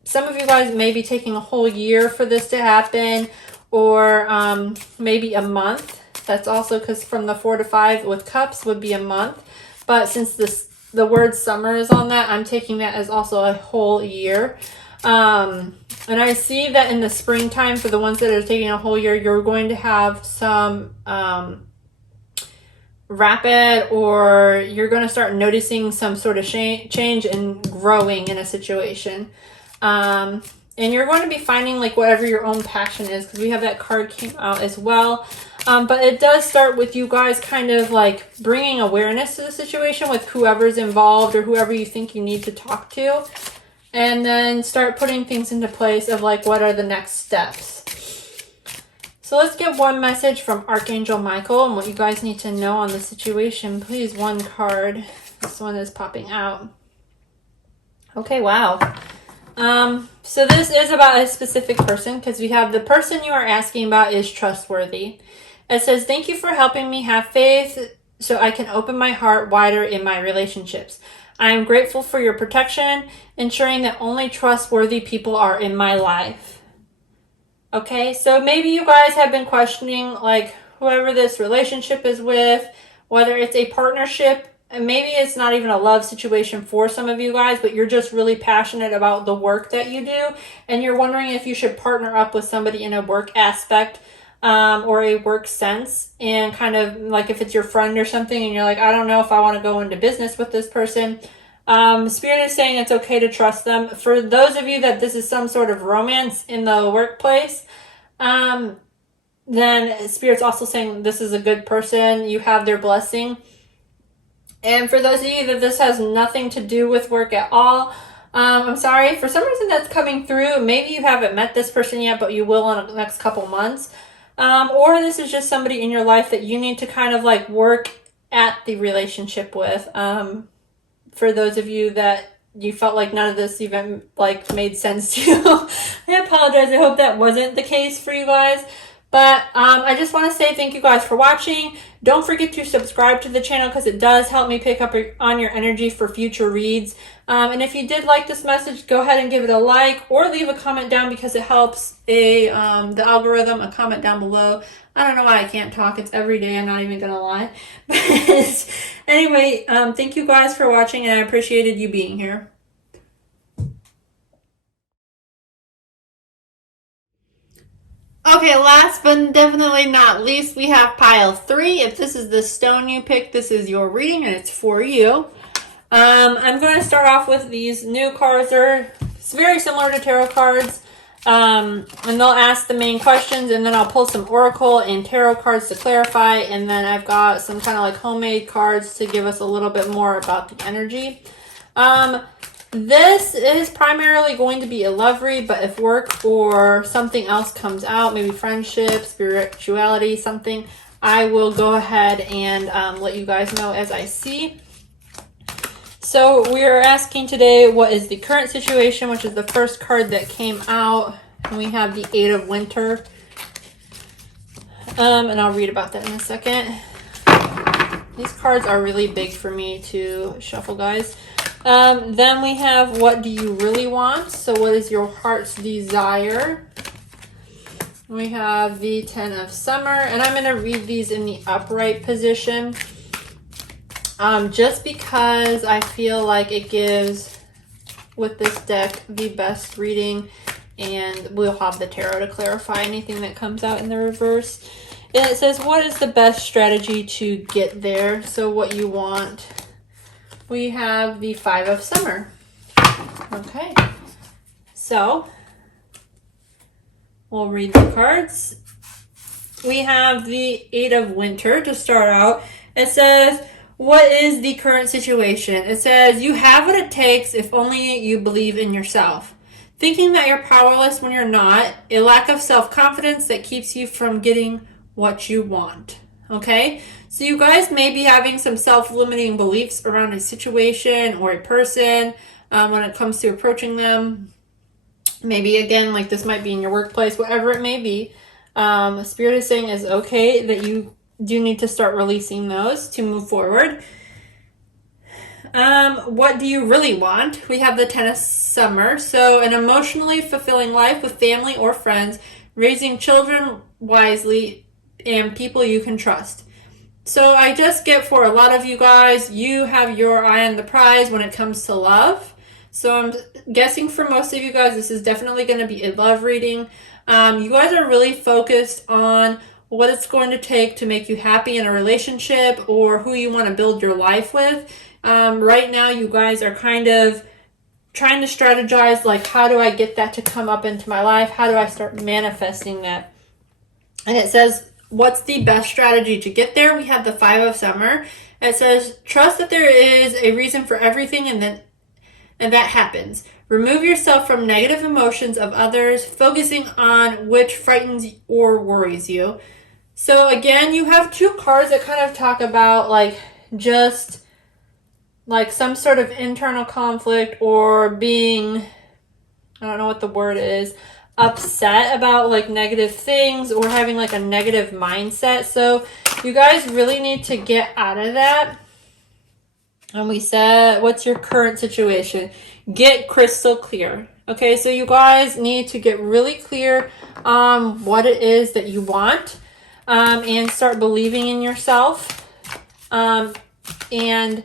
some of you guys may be taking a whole year for this to happen, or maybe a month. That's also because from the 4 to 5 with cups would be a month, but since the word summer is on that, I'm taking that as also a whole year. And I see that in the springtime, for the ones that are taking a whole year, you're going to have some rapid, or you're going to start noticing some sort of change and growing in a situation. And you're going to be finding like whatever your own passion is, because we have that card came out as well. But it does start with you guys kind of like bringing awareness to the situation with whoever's involved or whoever you think you need to talk to. And then start putting things into place of like, what are the next steps? So let's get one message from Archangel Michael and what you guys need to know on the situation. Please, one card. This one is popping out. Okay, wow. So this is about a specific person, because we have the person you are asking about is trustworthy. It says, thank you for helping me have faith so I can open my heart wider in my relationships. I am grateful for your protection, ensuring that only trustworthy people are in my life. Okay, so maybe you guys have been questioning like whoever this relationship is with, whether it's a partnership, and maybe it's not even a love situation for some of you guys, but you're just really passionate about the work that you do, and you're wondering if you should partner up with somebody in a work aspect or a work sense, and kind of like if it's your friend or something and you're like, I don't know if I want to go into business with this person. Spirit is saying it's okay to trust them. For those of you that this is some sort of romance in the workplace, then Spirit's also saying this is a good person. You have their blessing. And for those of you that this has nothing to do with work at all, I'm sorry. For some reason that's coming through. Maybe you haven't met this person yet, but you will in the next couple months. Or this is just somebody in your life that you need to kind of like work at the relationship with. For those of you that you felt like none of this even like made sense to you, I apologize. I hope that wasn't the case for you guys. But I just want to say thank you guys for watching. Don't forget to subscribe to the channel, because it does help me pick up on your energy for future reads. And if you did like this message, go ahead and give it a like or leave a comment down, because it helps the algorithm. A comment down below. I don't know why I can't talk. It's every day. I'm not even going to lie. But anyway, thank you guys for watching, and I appreciated you being here. Okay, last but definitely not least, we have pile 3. If this is the stone you picked, this is your reading and it's for you. I'm going to start off with these new cards. It's very similar to tarot cards. And they'll ask the main questions, and then I'll pull some oracle and tarot cards to clarify. And then I've got some kind of like homemade cards to give us a little bit more about the energy. This is primarily going to be a love read, but if work or something else comes out, maybe friendship, spirituality, something, I will go ahead and let you guys know as I see. So we are asking today, what is the current situation, which is the first card that came out. And we have the 8 of Winter. And I'll read about that in a second. These cards are really big for me to shuffle, guys. Then we have, what do you really want? So what is your heart's desire? We have the 10 of Summer, and I'm going to read these in the upright position. Just because I feel like it gives, with this deck, the best reading, and we'll have the tarot to clarify anything that comes out in the reverse. And it says, what is the best strategy to get there? So what you want. We have the 5 of Summer. Okay. So, we'll read the cards. We have the 8 of Winter to start out. It says, what is the current situation? It says, you have what it takes if only you believe in yourself. Thinking that you're powerless when you're not. A lack of self-confidence that keeps you from getting what you want. Okay? So you guys may be having some self-limiting beliefs around a situation or a person when it comes to approaching them. Maybe, again, like this might be in your workplace, whatever it may be. Spirit is saying is okay that you do need to start releasing those to move forward. What do you really want? We have the 10 of Summer. So an emotionally fulfilling life with family or friends, raising children wisely, and people you can trust. So I just get, for a lot of you guys, you have your eye on the prize when it comes to love. So I'm guessing for most of you guys, this is definitely going to be a love reading. You guys are really focused on what it's going to take to make you happy in a relationship or who you want to build your life with. Right now, you guys are kind of trying to strategize, like, how do I get that to come up into my life? How do I start manifesting that? And it says, what's the best strategy to get there? We have the 5 of Summer. It says, trust that there is a reason for everything and that happens. Remove yourself from negative emotions of others, focusing on which frightens or worries you. So again, you have 2 cards that kind of talk about like just like some sort of internal conflict or being, I don't know what the word is, upset about like negative things or having like a negative mindset. So you guys really need to get out of that. And we said, what's your current situation? Get crystal clear. Okay, so you guys need to get really clear on what it is that you want, and start believing in yourself, and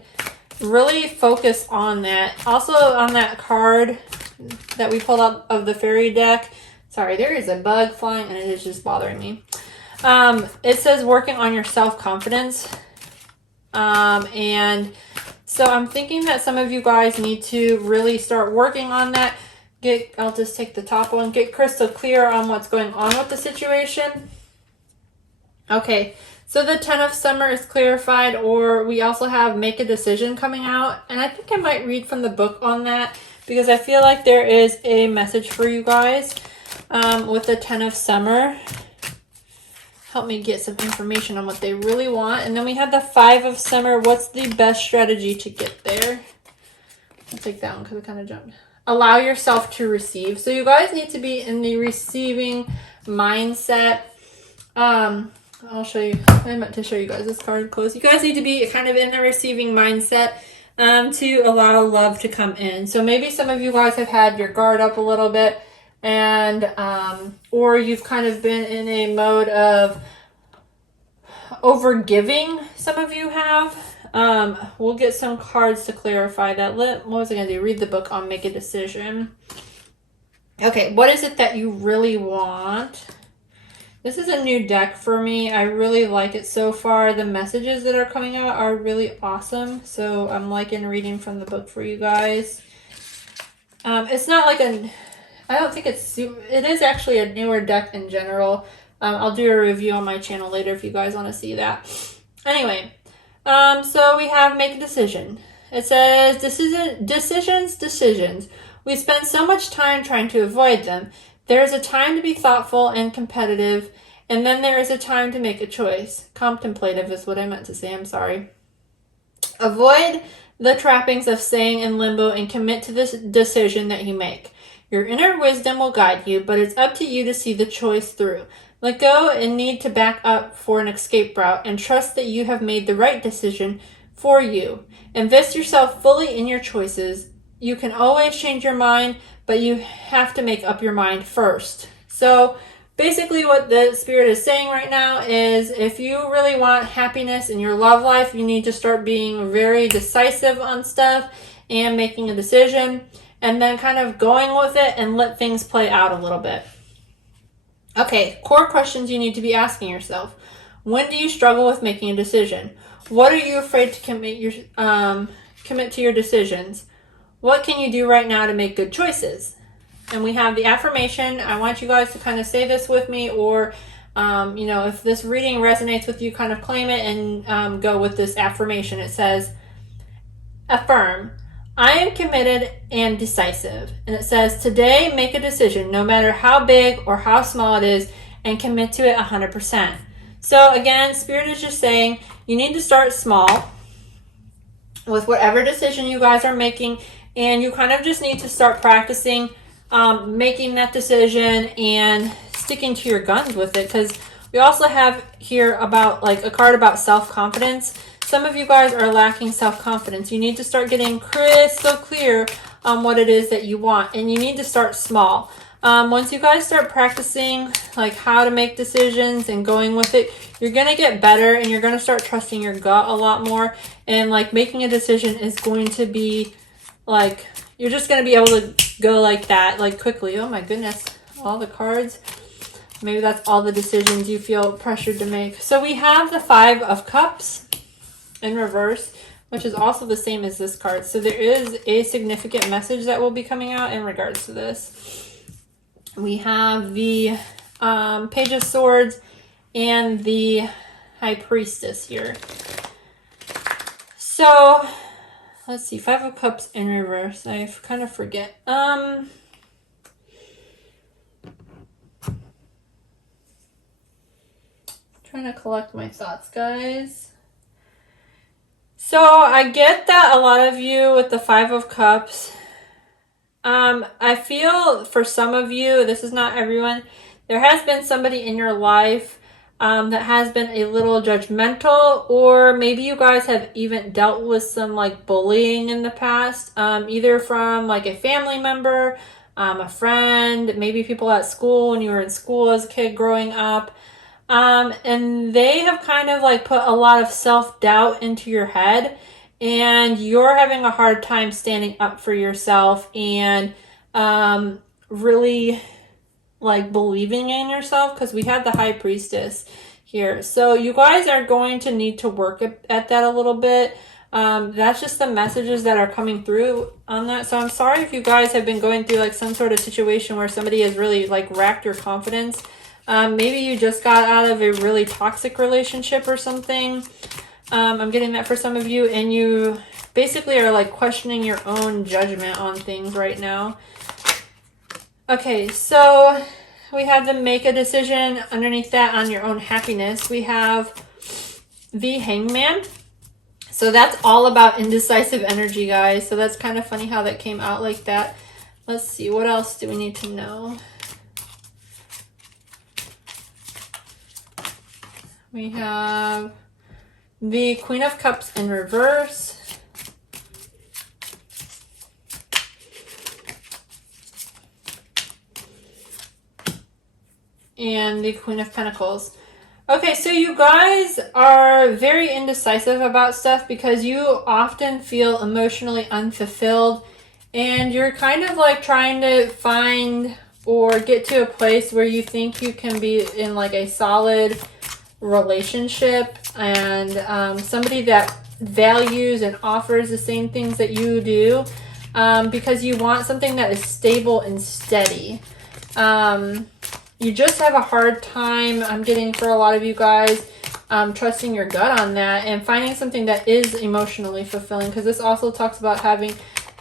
really focus on that. Also on that card that we pulled up of the fairy deck, sorry, there is a bug flying and it is just bothering me. It says working on your self-confidence, and so I'm thinking that some of you guys need to really start working on that. I'll just take the top one, get crystal clear on what's going on with the situation. Okay, so the 10 of Summer is clarified, or we also have make a decision coming out. And I think I might read from the book on that because I feel like there is a message for you guys with the 10 of Summer. Help me get some information on what they really want. And then we have the 5 of Summer. What's the best strategy to get there? I'll take that one because it kind of jumped. Allow yourself to receive. So you guys need to be in the receiving mindset. I'll show you. I meant to show you guys this card close. You guys need to be kind of in the receiving mindset to allow love to come in. So maybe some of you guys have had your guard up a little bit, and or you've kind of been in a mode of overgiving. Some of you have. We'll get some cards to clarify that. What was I going to do? Read the book on Make a Decision. Okay, what is it that you really want? This is a new deck for me. I really like it so far. The messages that are coming out are really awesome. So I'm liking reading from the book for you guys. It's not like I don't think it is actually a newer deck in general. I'll do a review on my channel later if you guys want to see that. Anyway, so we have make a decision. It says decisions. We spend so much time trying to avoid them. There is a time to be thoughtful and competitive, and then there is a time to make a choice. Contemplative is what I meant to say, I'm sorry. Avoid the trappings of staying in limbo and commit to this decision that you make. Your inner wisdom will guide you, but it's up to you to see the choice through. Let go and need to back up for an escape route and trust that you have made the right decision for you. Invest yourself fully in your choices. You can always change your mind, but you have to make up your mind first. So basically what the Spirit is saying right now is if you really want happiness in your love life, you need to start being very decisive on stuff and making a decision and then kind of going with it and let things play out a little bit. Okay, core questions you need to be asking yourself. When do you struggle with making a decision? What are you afraid to commit to your decisions? What can you do right now to make good choices? And we have the affirmation. I want you guys to kind of say this with me, or, if this reading resonates with you, kind of claim it and go with this affirmation. It says, affirm, I am committed and decisive. And it says, today make a decision, no matter how big or how small it is, and commit to it 100%. So again, Spirit is just saying you need to start small with whatever decision you guys are making. And you kind of just need to start practicing making that decision and sticking to your guns with it. Because we also have here about like a card about self-confidence. Some of you guys are lacking self-confidence. You need to start getting crystal clear on what it is that you want. And you need to start small. Once you guys start practicing like how to make decisions and going with it, you're going to get better and you're going to start trusting your gut a lot more. And like making a decision is going to be like, you're just going to be able to go like that, like quickly. Oh my goodness, all the cards. Maybe that's all the decisions you feel pressured to make. So we have the Five of Cups in reverse, which is also the same as this card. So there is a significant message that will be coming out in regards to this. We have the Page of Swords and the High Priestess here. So let's see, Five of Cups in reverse. I kind of forget. Trying to collect my thoughts, guys. So I get that a lot of you with the Five of Cups, I feel for some of you, this is not everyone, there has been somebody in your life that has been a little judgmental, or maybe you guys have even dealt with some like bullying in the past, either from like a family member, a friend, maybe people at school when you were in school as a kid growing up. And they have kind of like put a lot of self-doubt into your head, and you're having a hard time standing up for yourself and really like believing in yourself, because we have the High Priestess here. So you guys are going to need to work at that a little bit. That's just the messages that are coming through on that. So I'm sorry if you guys have been going through like some sort of situation where somebody has really like racked your confidence. Maybe you just got out of a really toxic relationship or something. I'm getting that for some of you, and you basically are like questioning your own judgment on things right now. Okay, so we have the make a decision underneath that on your own happiness. We have the Hangman. So that's all about indecisive energy, guys. So that's kind of funny how that came out like that. Let's see, what else do we need to know? We have the Queen of Cups in reverse. And the Queen of Pentacles. Okay, so you guys are very indecisive about stuff because you often feel emotionally unfulfilled, and you're kind of like trying to find or get to a place where you think you can be in like a solid relationship and somebody that values and offers the same things that you do, because you want something that is stable and steady. You just have a hard time, I'm getting for a lot of you guys, trusting your gut on that and finding something that is emotionally fulfilling, because this also talks about having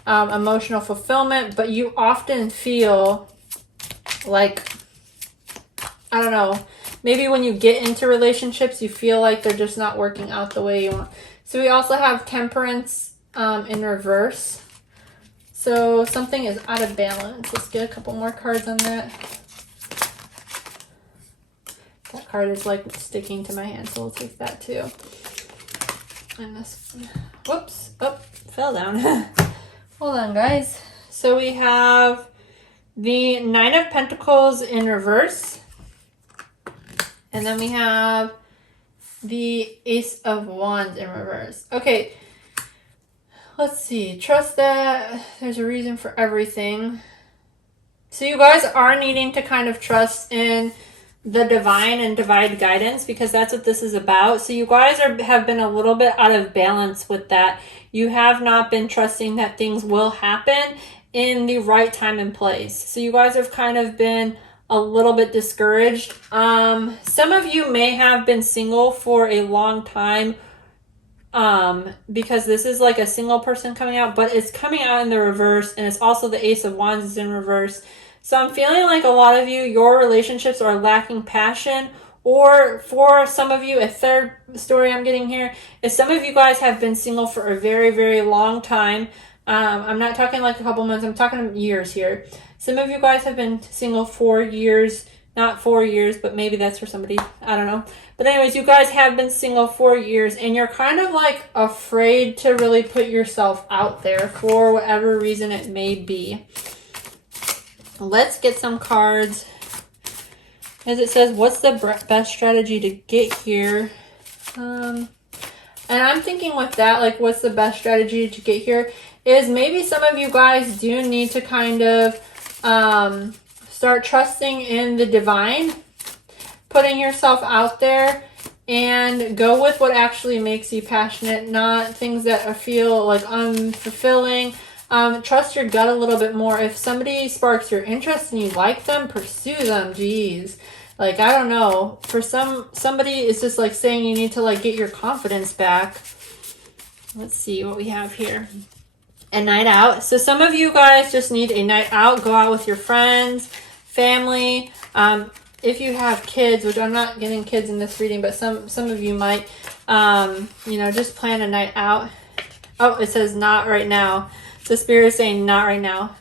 emotional fulfillment, but you often feel like, I don't know, maybe when you get into relationships, you feel like they're just not working out the way you want. So we also have Temperance in reverse. So something is out of balance. Let's get a couple more cards on that. That card is like sticking to my hand, so we'll take that too. And this, whoops, oh, fell down. Hold on, guys. So we have the Nine of Pentacles in reverse. And then we have the Ace of Wands in reverse. Okay, let's see. Trust that there's a reason for everything. So you guys are needing to kind of trust in the divine and divine guidance, because that's what this is about. So you guys have been a little bit out of balance with that. You have not been trusting that things will happen in the right time and place. So you guys have kind of been a little bit discouraged. Some of you may have been single for a long time, because this is like a single person coming out, but it's coming out in the reverse, and it's also the Ace of Wands is in reverse. So I'm feeling like a lot of you, your relationships are lacking passion, or for some of you, a third story I'm getting here is some of you guys have been single for a very, very long time. I'm not talking like a couple months, I'm talking years here. Some of you guys have been single for years, not 4 years, but maybe that's for somebody, I don't know. But anyways, you guys have been single for years, and you're kind of like afraid to really put yourself out there for whatever reason it may be. Let's get some cards. As it says, what's the best strategy to get here? And I'm thinking with that, like, what's the best strategy to get here is maybe some of you guys do need to kind of start trusting in the divine putting yourself out there, and go with what actually makes you passionate, not things that feel like unfulfilling. Trust your gut a little bit more. If somebody sparks your interest and you like them, pursue them. Jeez. Like, I don't know. For somebody, it's just like saying you need to like get your confidence back. Let's see what we have here. A night out. So some of you guys just need a night out. Go out with your friends, family. If you have kids, which I'm not getting kids in this reading, but some of you might, just plan a night out. Oh, it says not right now. So Spirit is saying not right now.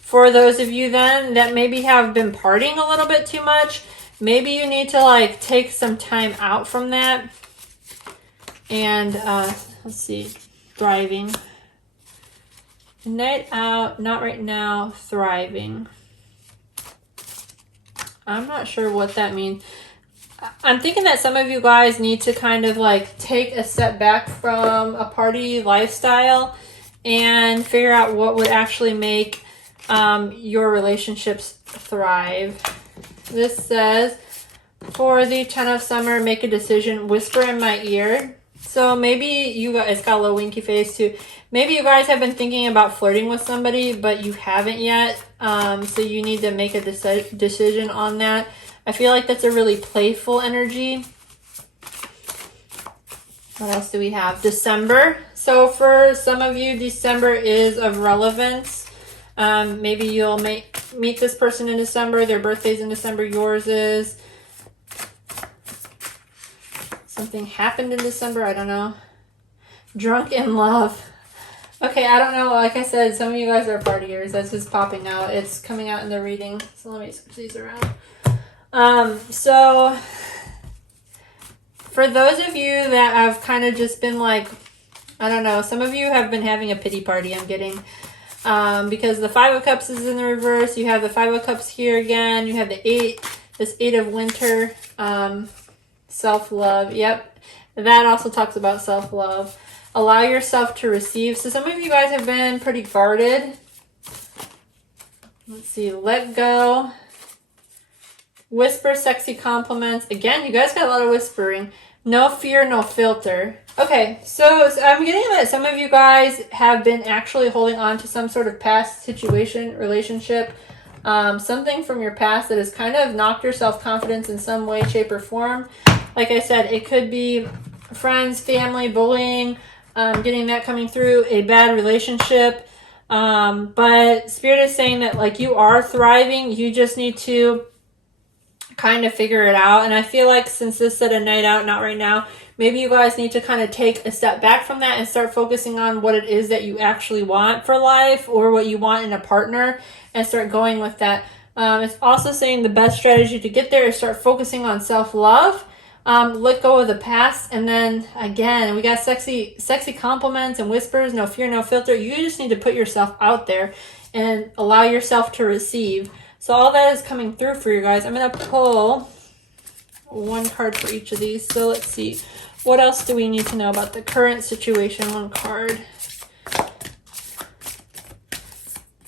For those of you then that maybe have been partying a little bit too much, maybe you need to like take some time out from that. And let's see, thriving. Night out, not right now, thriving. I'm not sure what that means. I'm thinking that some of you guys need to kind of like take a step back from a party lifestyle and figure out what would actually make your relationships thrive. This says, for the 10 of summer, make a decision, whisper in my ear. So maybe you guys, it's got a little winky face too. Maybe you guys have been thinking about flirting with somebody, but you haven't yet. So you need to make a decision on that. I feel like that's a really playful energy. What else do we have? December. So for some of you, December is of relevance. Maybe you'll meet this person in December. Their birthday's in December. Yours is. Something happened in December. I don't know. Drunk in love. Okay, I don't know. Like I said, some of you guys are partiers. That's just popping out. It's coming out in the reading. So let me switch these around. So for those of you that have kind of just been like, I don't know, some of you have been having a pity party, I'm getting. Because the 5 of Cups is in the reverse. You have the 5 of Cups here again. You have the 8, this 8 of Winter. Self-love. Yep. That also talks about self-love. Allow yourself to receive. So some of you guys have been pretty guarded. Let's see. Let go. Whisper sexy compliments. Again, you guys got a lot of whispering. No fear, no filter. Okay, so I'm getting that some of you guys have been actually holding on to some sort of past situation, relationship, something from your past that has kind of knocked your self-confidence in some way, shape, or form. Like I said, it could be friends, family, bullying, getting that coming through, a bad relationship. But Spirit is saying that like you are thriving. You just need to kind of figure it out. And I feel like since this said a night out, not right now, maybe you guys need to kind of take a step back from that and start focusing on what it is that you actually want for life or what you want in a partner and start going with that. It's also saying the best strategy to get there is start focusing on self-love. Let go of the past, and then again, we got sexy compliments and whispers, no fear, no filter. You just need to put yourself out there and allow yourself to receive. So all that is coming through for you guys. I'm going to pull one card for each of these. So let's see. What else do we need to know about the current situation? One card.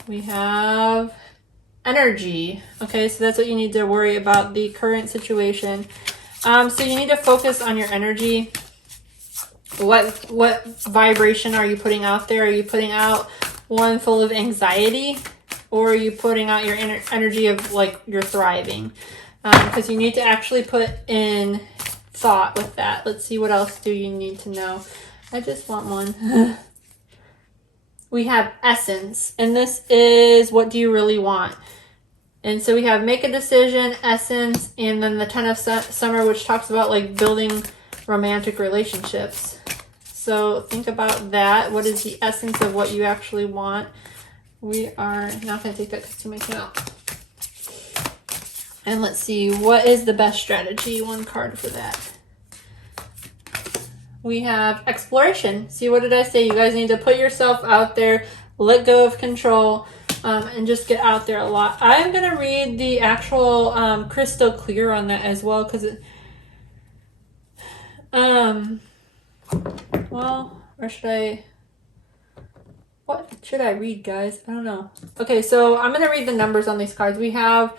We have energy. Okay, so that's what you need to worry about, the current situation. So you need to focus on your energy. What vibration are you putting out there? Are you putting out one full of anxiety? Or are you putting out your energy of like you're thriving? Because you need to actually put in thought with that. Let's see, what else do you need to know? I just want one. We have essence. And this is, what do you really want? And so we have make a decision, essence, and then the 10 of summer, which talks about like building romantic relationships. So think about that. What is the essence of what you actually want? We are not going to take that because too much out. And let's see, what is the best strategy? One card for that. We have exploration. See, what did I say? You guys need to put yourself out there, let go of control, and just get out there a lot. I'm going to read the actual crystal clear on that as well, because it, well, or should I, what should I read, guys? I don't know. Okay, so I'm going to read the numbers on these cards. We have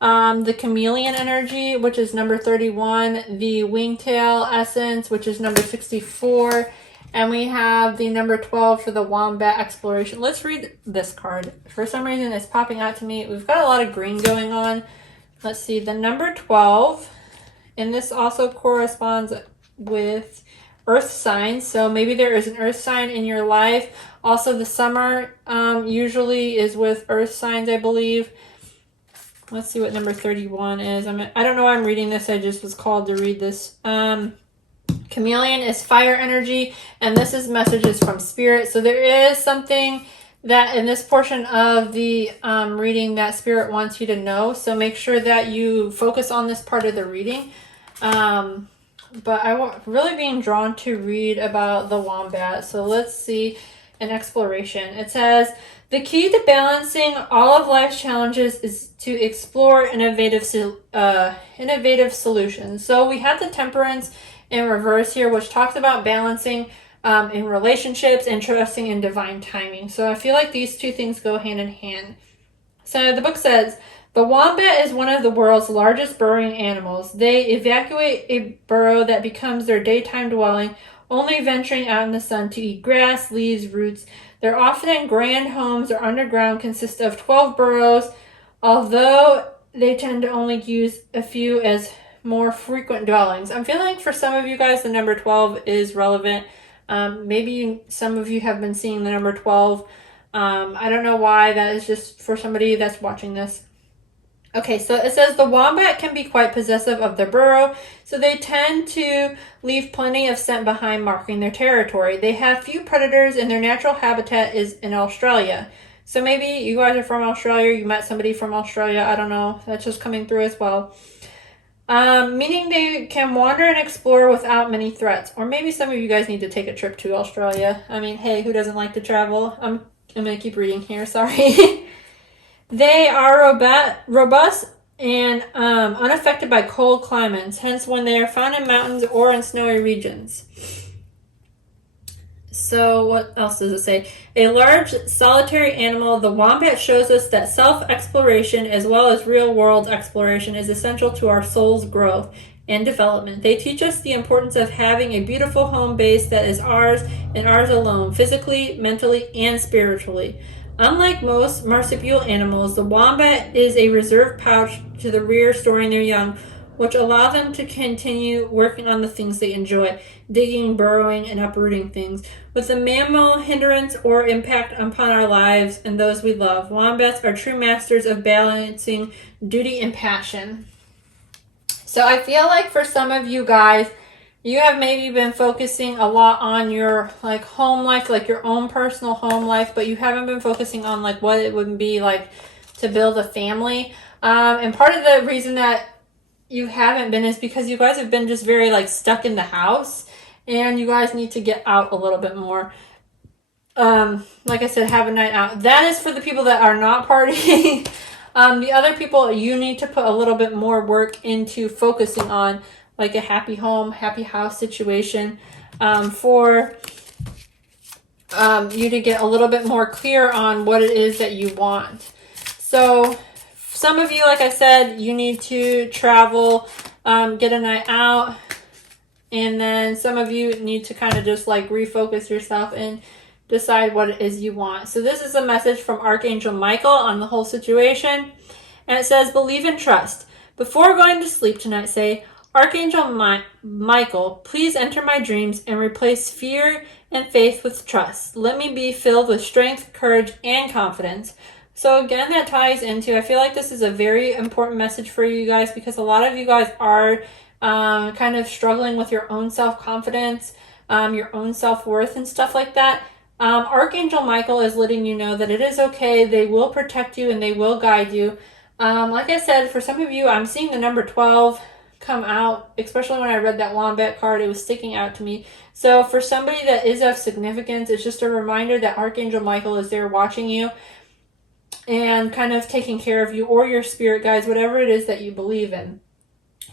the chameleon energy, which is number 31, the wingtail essence, which is number 64, and we have the number 12 for the wombat exploration. Let's read this card. For some reason, it's popping out to me. We've got a lot of green going on. Let's see, the number 12, and this also corresponds with earth signs, so maybe there is an earth sign in your life. Also, the summer usually is with earth signs, I believe. Let's see what number 31 is. I don't know why I'm reading this. I just was called to read this. Chameleon is fire energy, and this is messages from spirit. So there is something that in this portion of the reading that spirit wants you to know. So make sure that you focus on this part of the reading. But I'm really being drawn to read about the wombat. So let's see an exploration. It says, the key to balancing all of life's challenges is to explore innovative solutions. So we have the temperance in reverse here, which talks about balancing in relationships and trusting in divine timing. So I feel like these two things go hand in hand. So the book says, the wombat is one of the world's largest burrowing animals. They evacuate a burrow that becomes their daytime dwelling, only venturing out in the sun to eat grass, leaves, roots. Their often grand homes or underground consist of 12 burrows, although they tend to only use a few as more frequent dwellings. I'm feeling like for some of you guys, the number 12 is relevant. Maybe some of you have been seeing the number 12. I don't know why. That is just for somebody that's watching this. Okay, so it says the wombat can be quite possessive of their burrow, so they tend to leave plenty of scent behind, marking their territory. They have few predators, and their natural habitat is in Australia. So maybe you guys are from Australia, you met somebody from Australia, I don't know, that's just coming through as well. Meaning they can wander and explore without many threats. Or maybe some of you guys need to take a trip to Australia. I mean, hey, who doesn't like to travel? I'm going to keep reading here, sorry. They are robust and unaffected by cold climates, hence when they are found in mountains or in snowy regions. So what else does it say? A large solitary animal, the wombat shows us that self-exploration as well as real-world exploration is essential to our soul's growth and development. They teach us the importance of having a beautiful home base that is ours and ours alone, physically, mentally, and spiritually. Unlike most marsupial animals, the wombat is a reserved pouch to the rear storing their young, which allow them to continue working on the things they enjoy, digging, burrowing, and uprooting things. With the mammal hindrance or impact upon our lives and those we love, wombats are true masters of balancing duty and passion. So I feel like for some of you guys, you have maybe been focusing a lot on your like home life, like your own personal home life, but you haven't been focusing on like what it would be like to build a family. And part of the reason that you haven't been is because you guys have been just very like stuck in the house, and you guys need to get out a little bit more. Like I said, have a night out. That is for the people that are not partying. The other people, you need to put a little bit more work into focusing on like a happy home, happy house situation, for you to get a little bit more clear on what it is that you want. So some of you, like I said, you need to travel, get a night out, and then some of you need to kind of just like refocus yourself and decide what it is you want. So this is a message from Archangel Michael on the whole situation, and it says, believe and trust. Before going to sleep tonight, say, Archangel Michael, please enter my dreams and replace fear and faith with trust. Let me be filled with strength, courage, and confidence. So again, that ties into, I feel like this is a very important message for you guys, because a lot of you guys are kind of struggling with your own self-confidence, your own self-worth and stuff like that. Archangel Michael is letting you know that it is okay. They will protect you and they will guide you. Like I said, for some of you, I'm seeing the number 12 come out, especially when I read that wombat card, it was sticking out to me. So for somebody that is of significance, it's just a reminder that Archangel Michael is there watching you and kind of taking care of you, or your spirit guides, whatever it is that you believe in.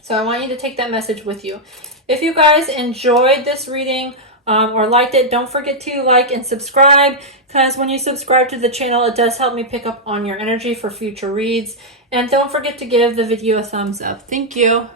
So I want you to take that message with you. If you guys enjoyed this reading, or liked it, don't forget to like and subscribe, because when you subscribe to the channel, it does help me pick up on your energy for future reads. And don't forget to give the video a thumbs up. Thank you.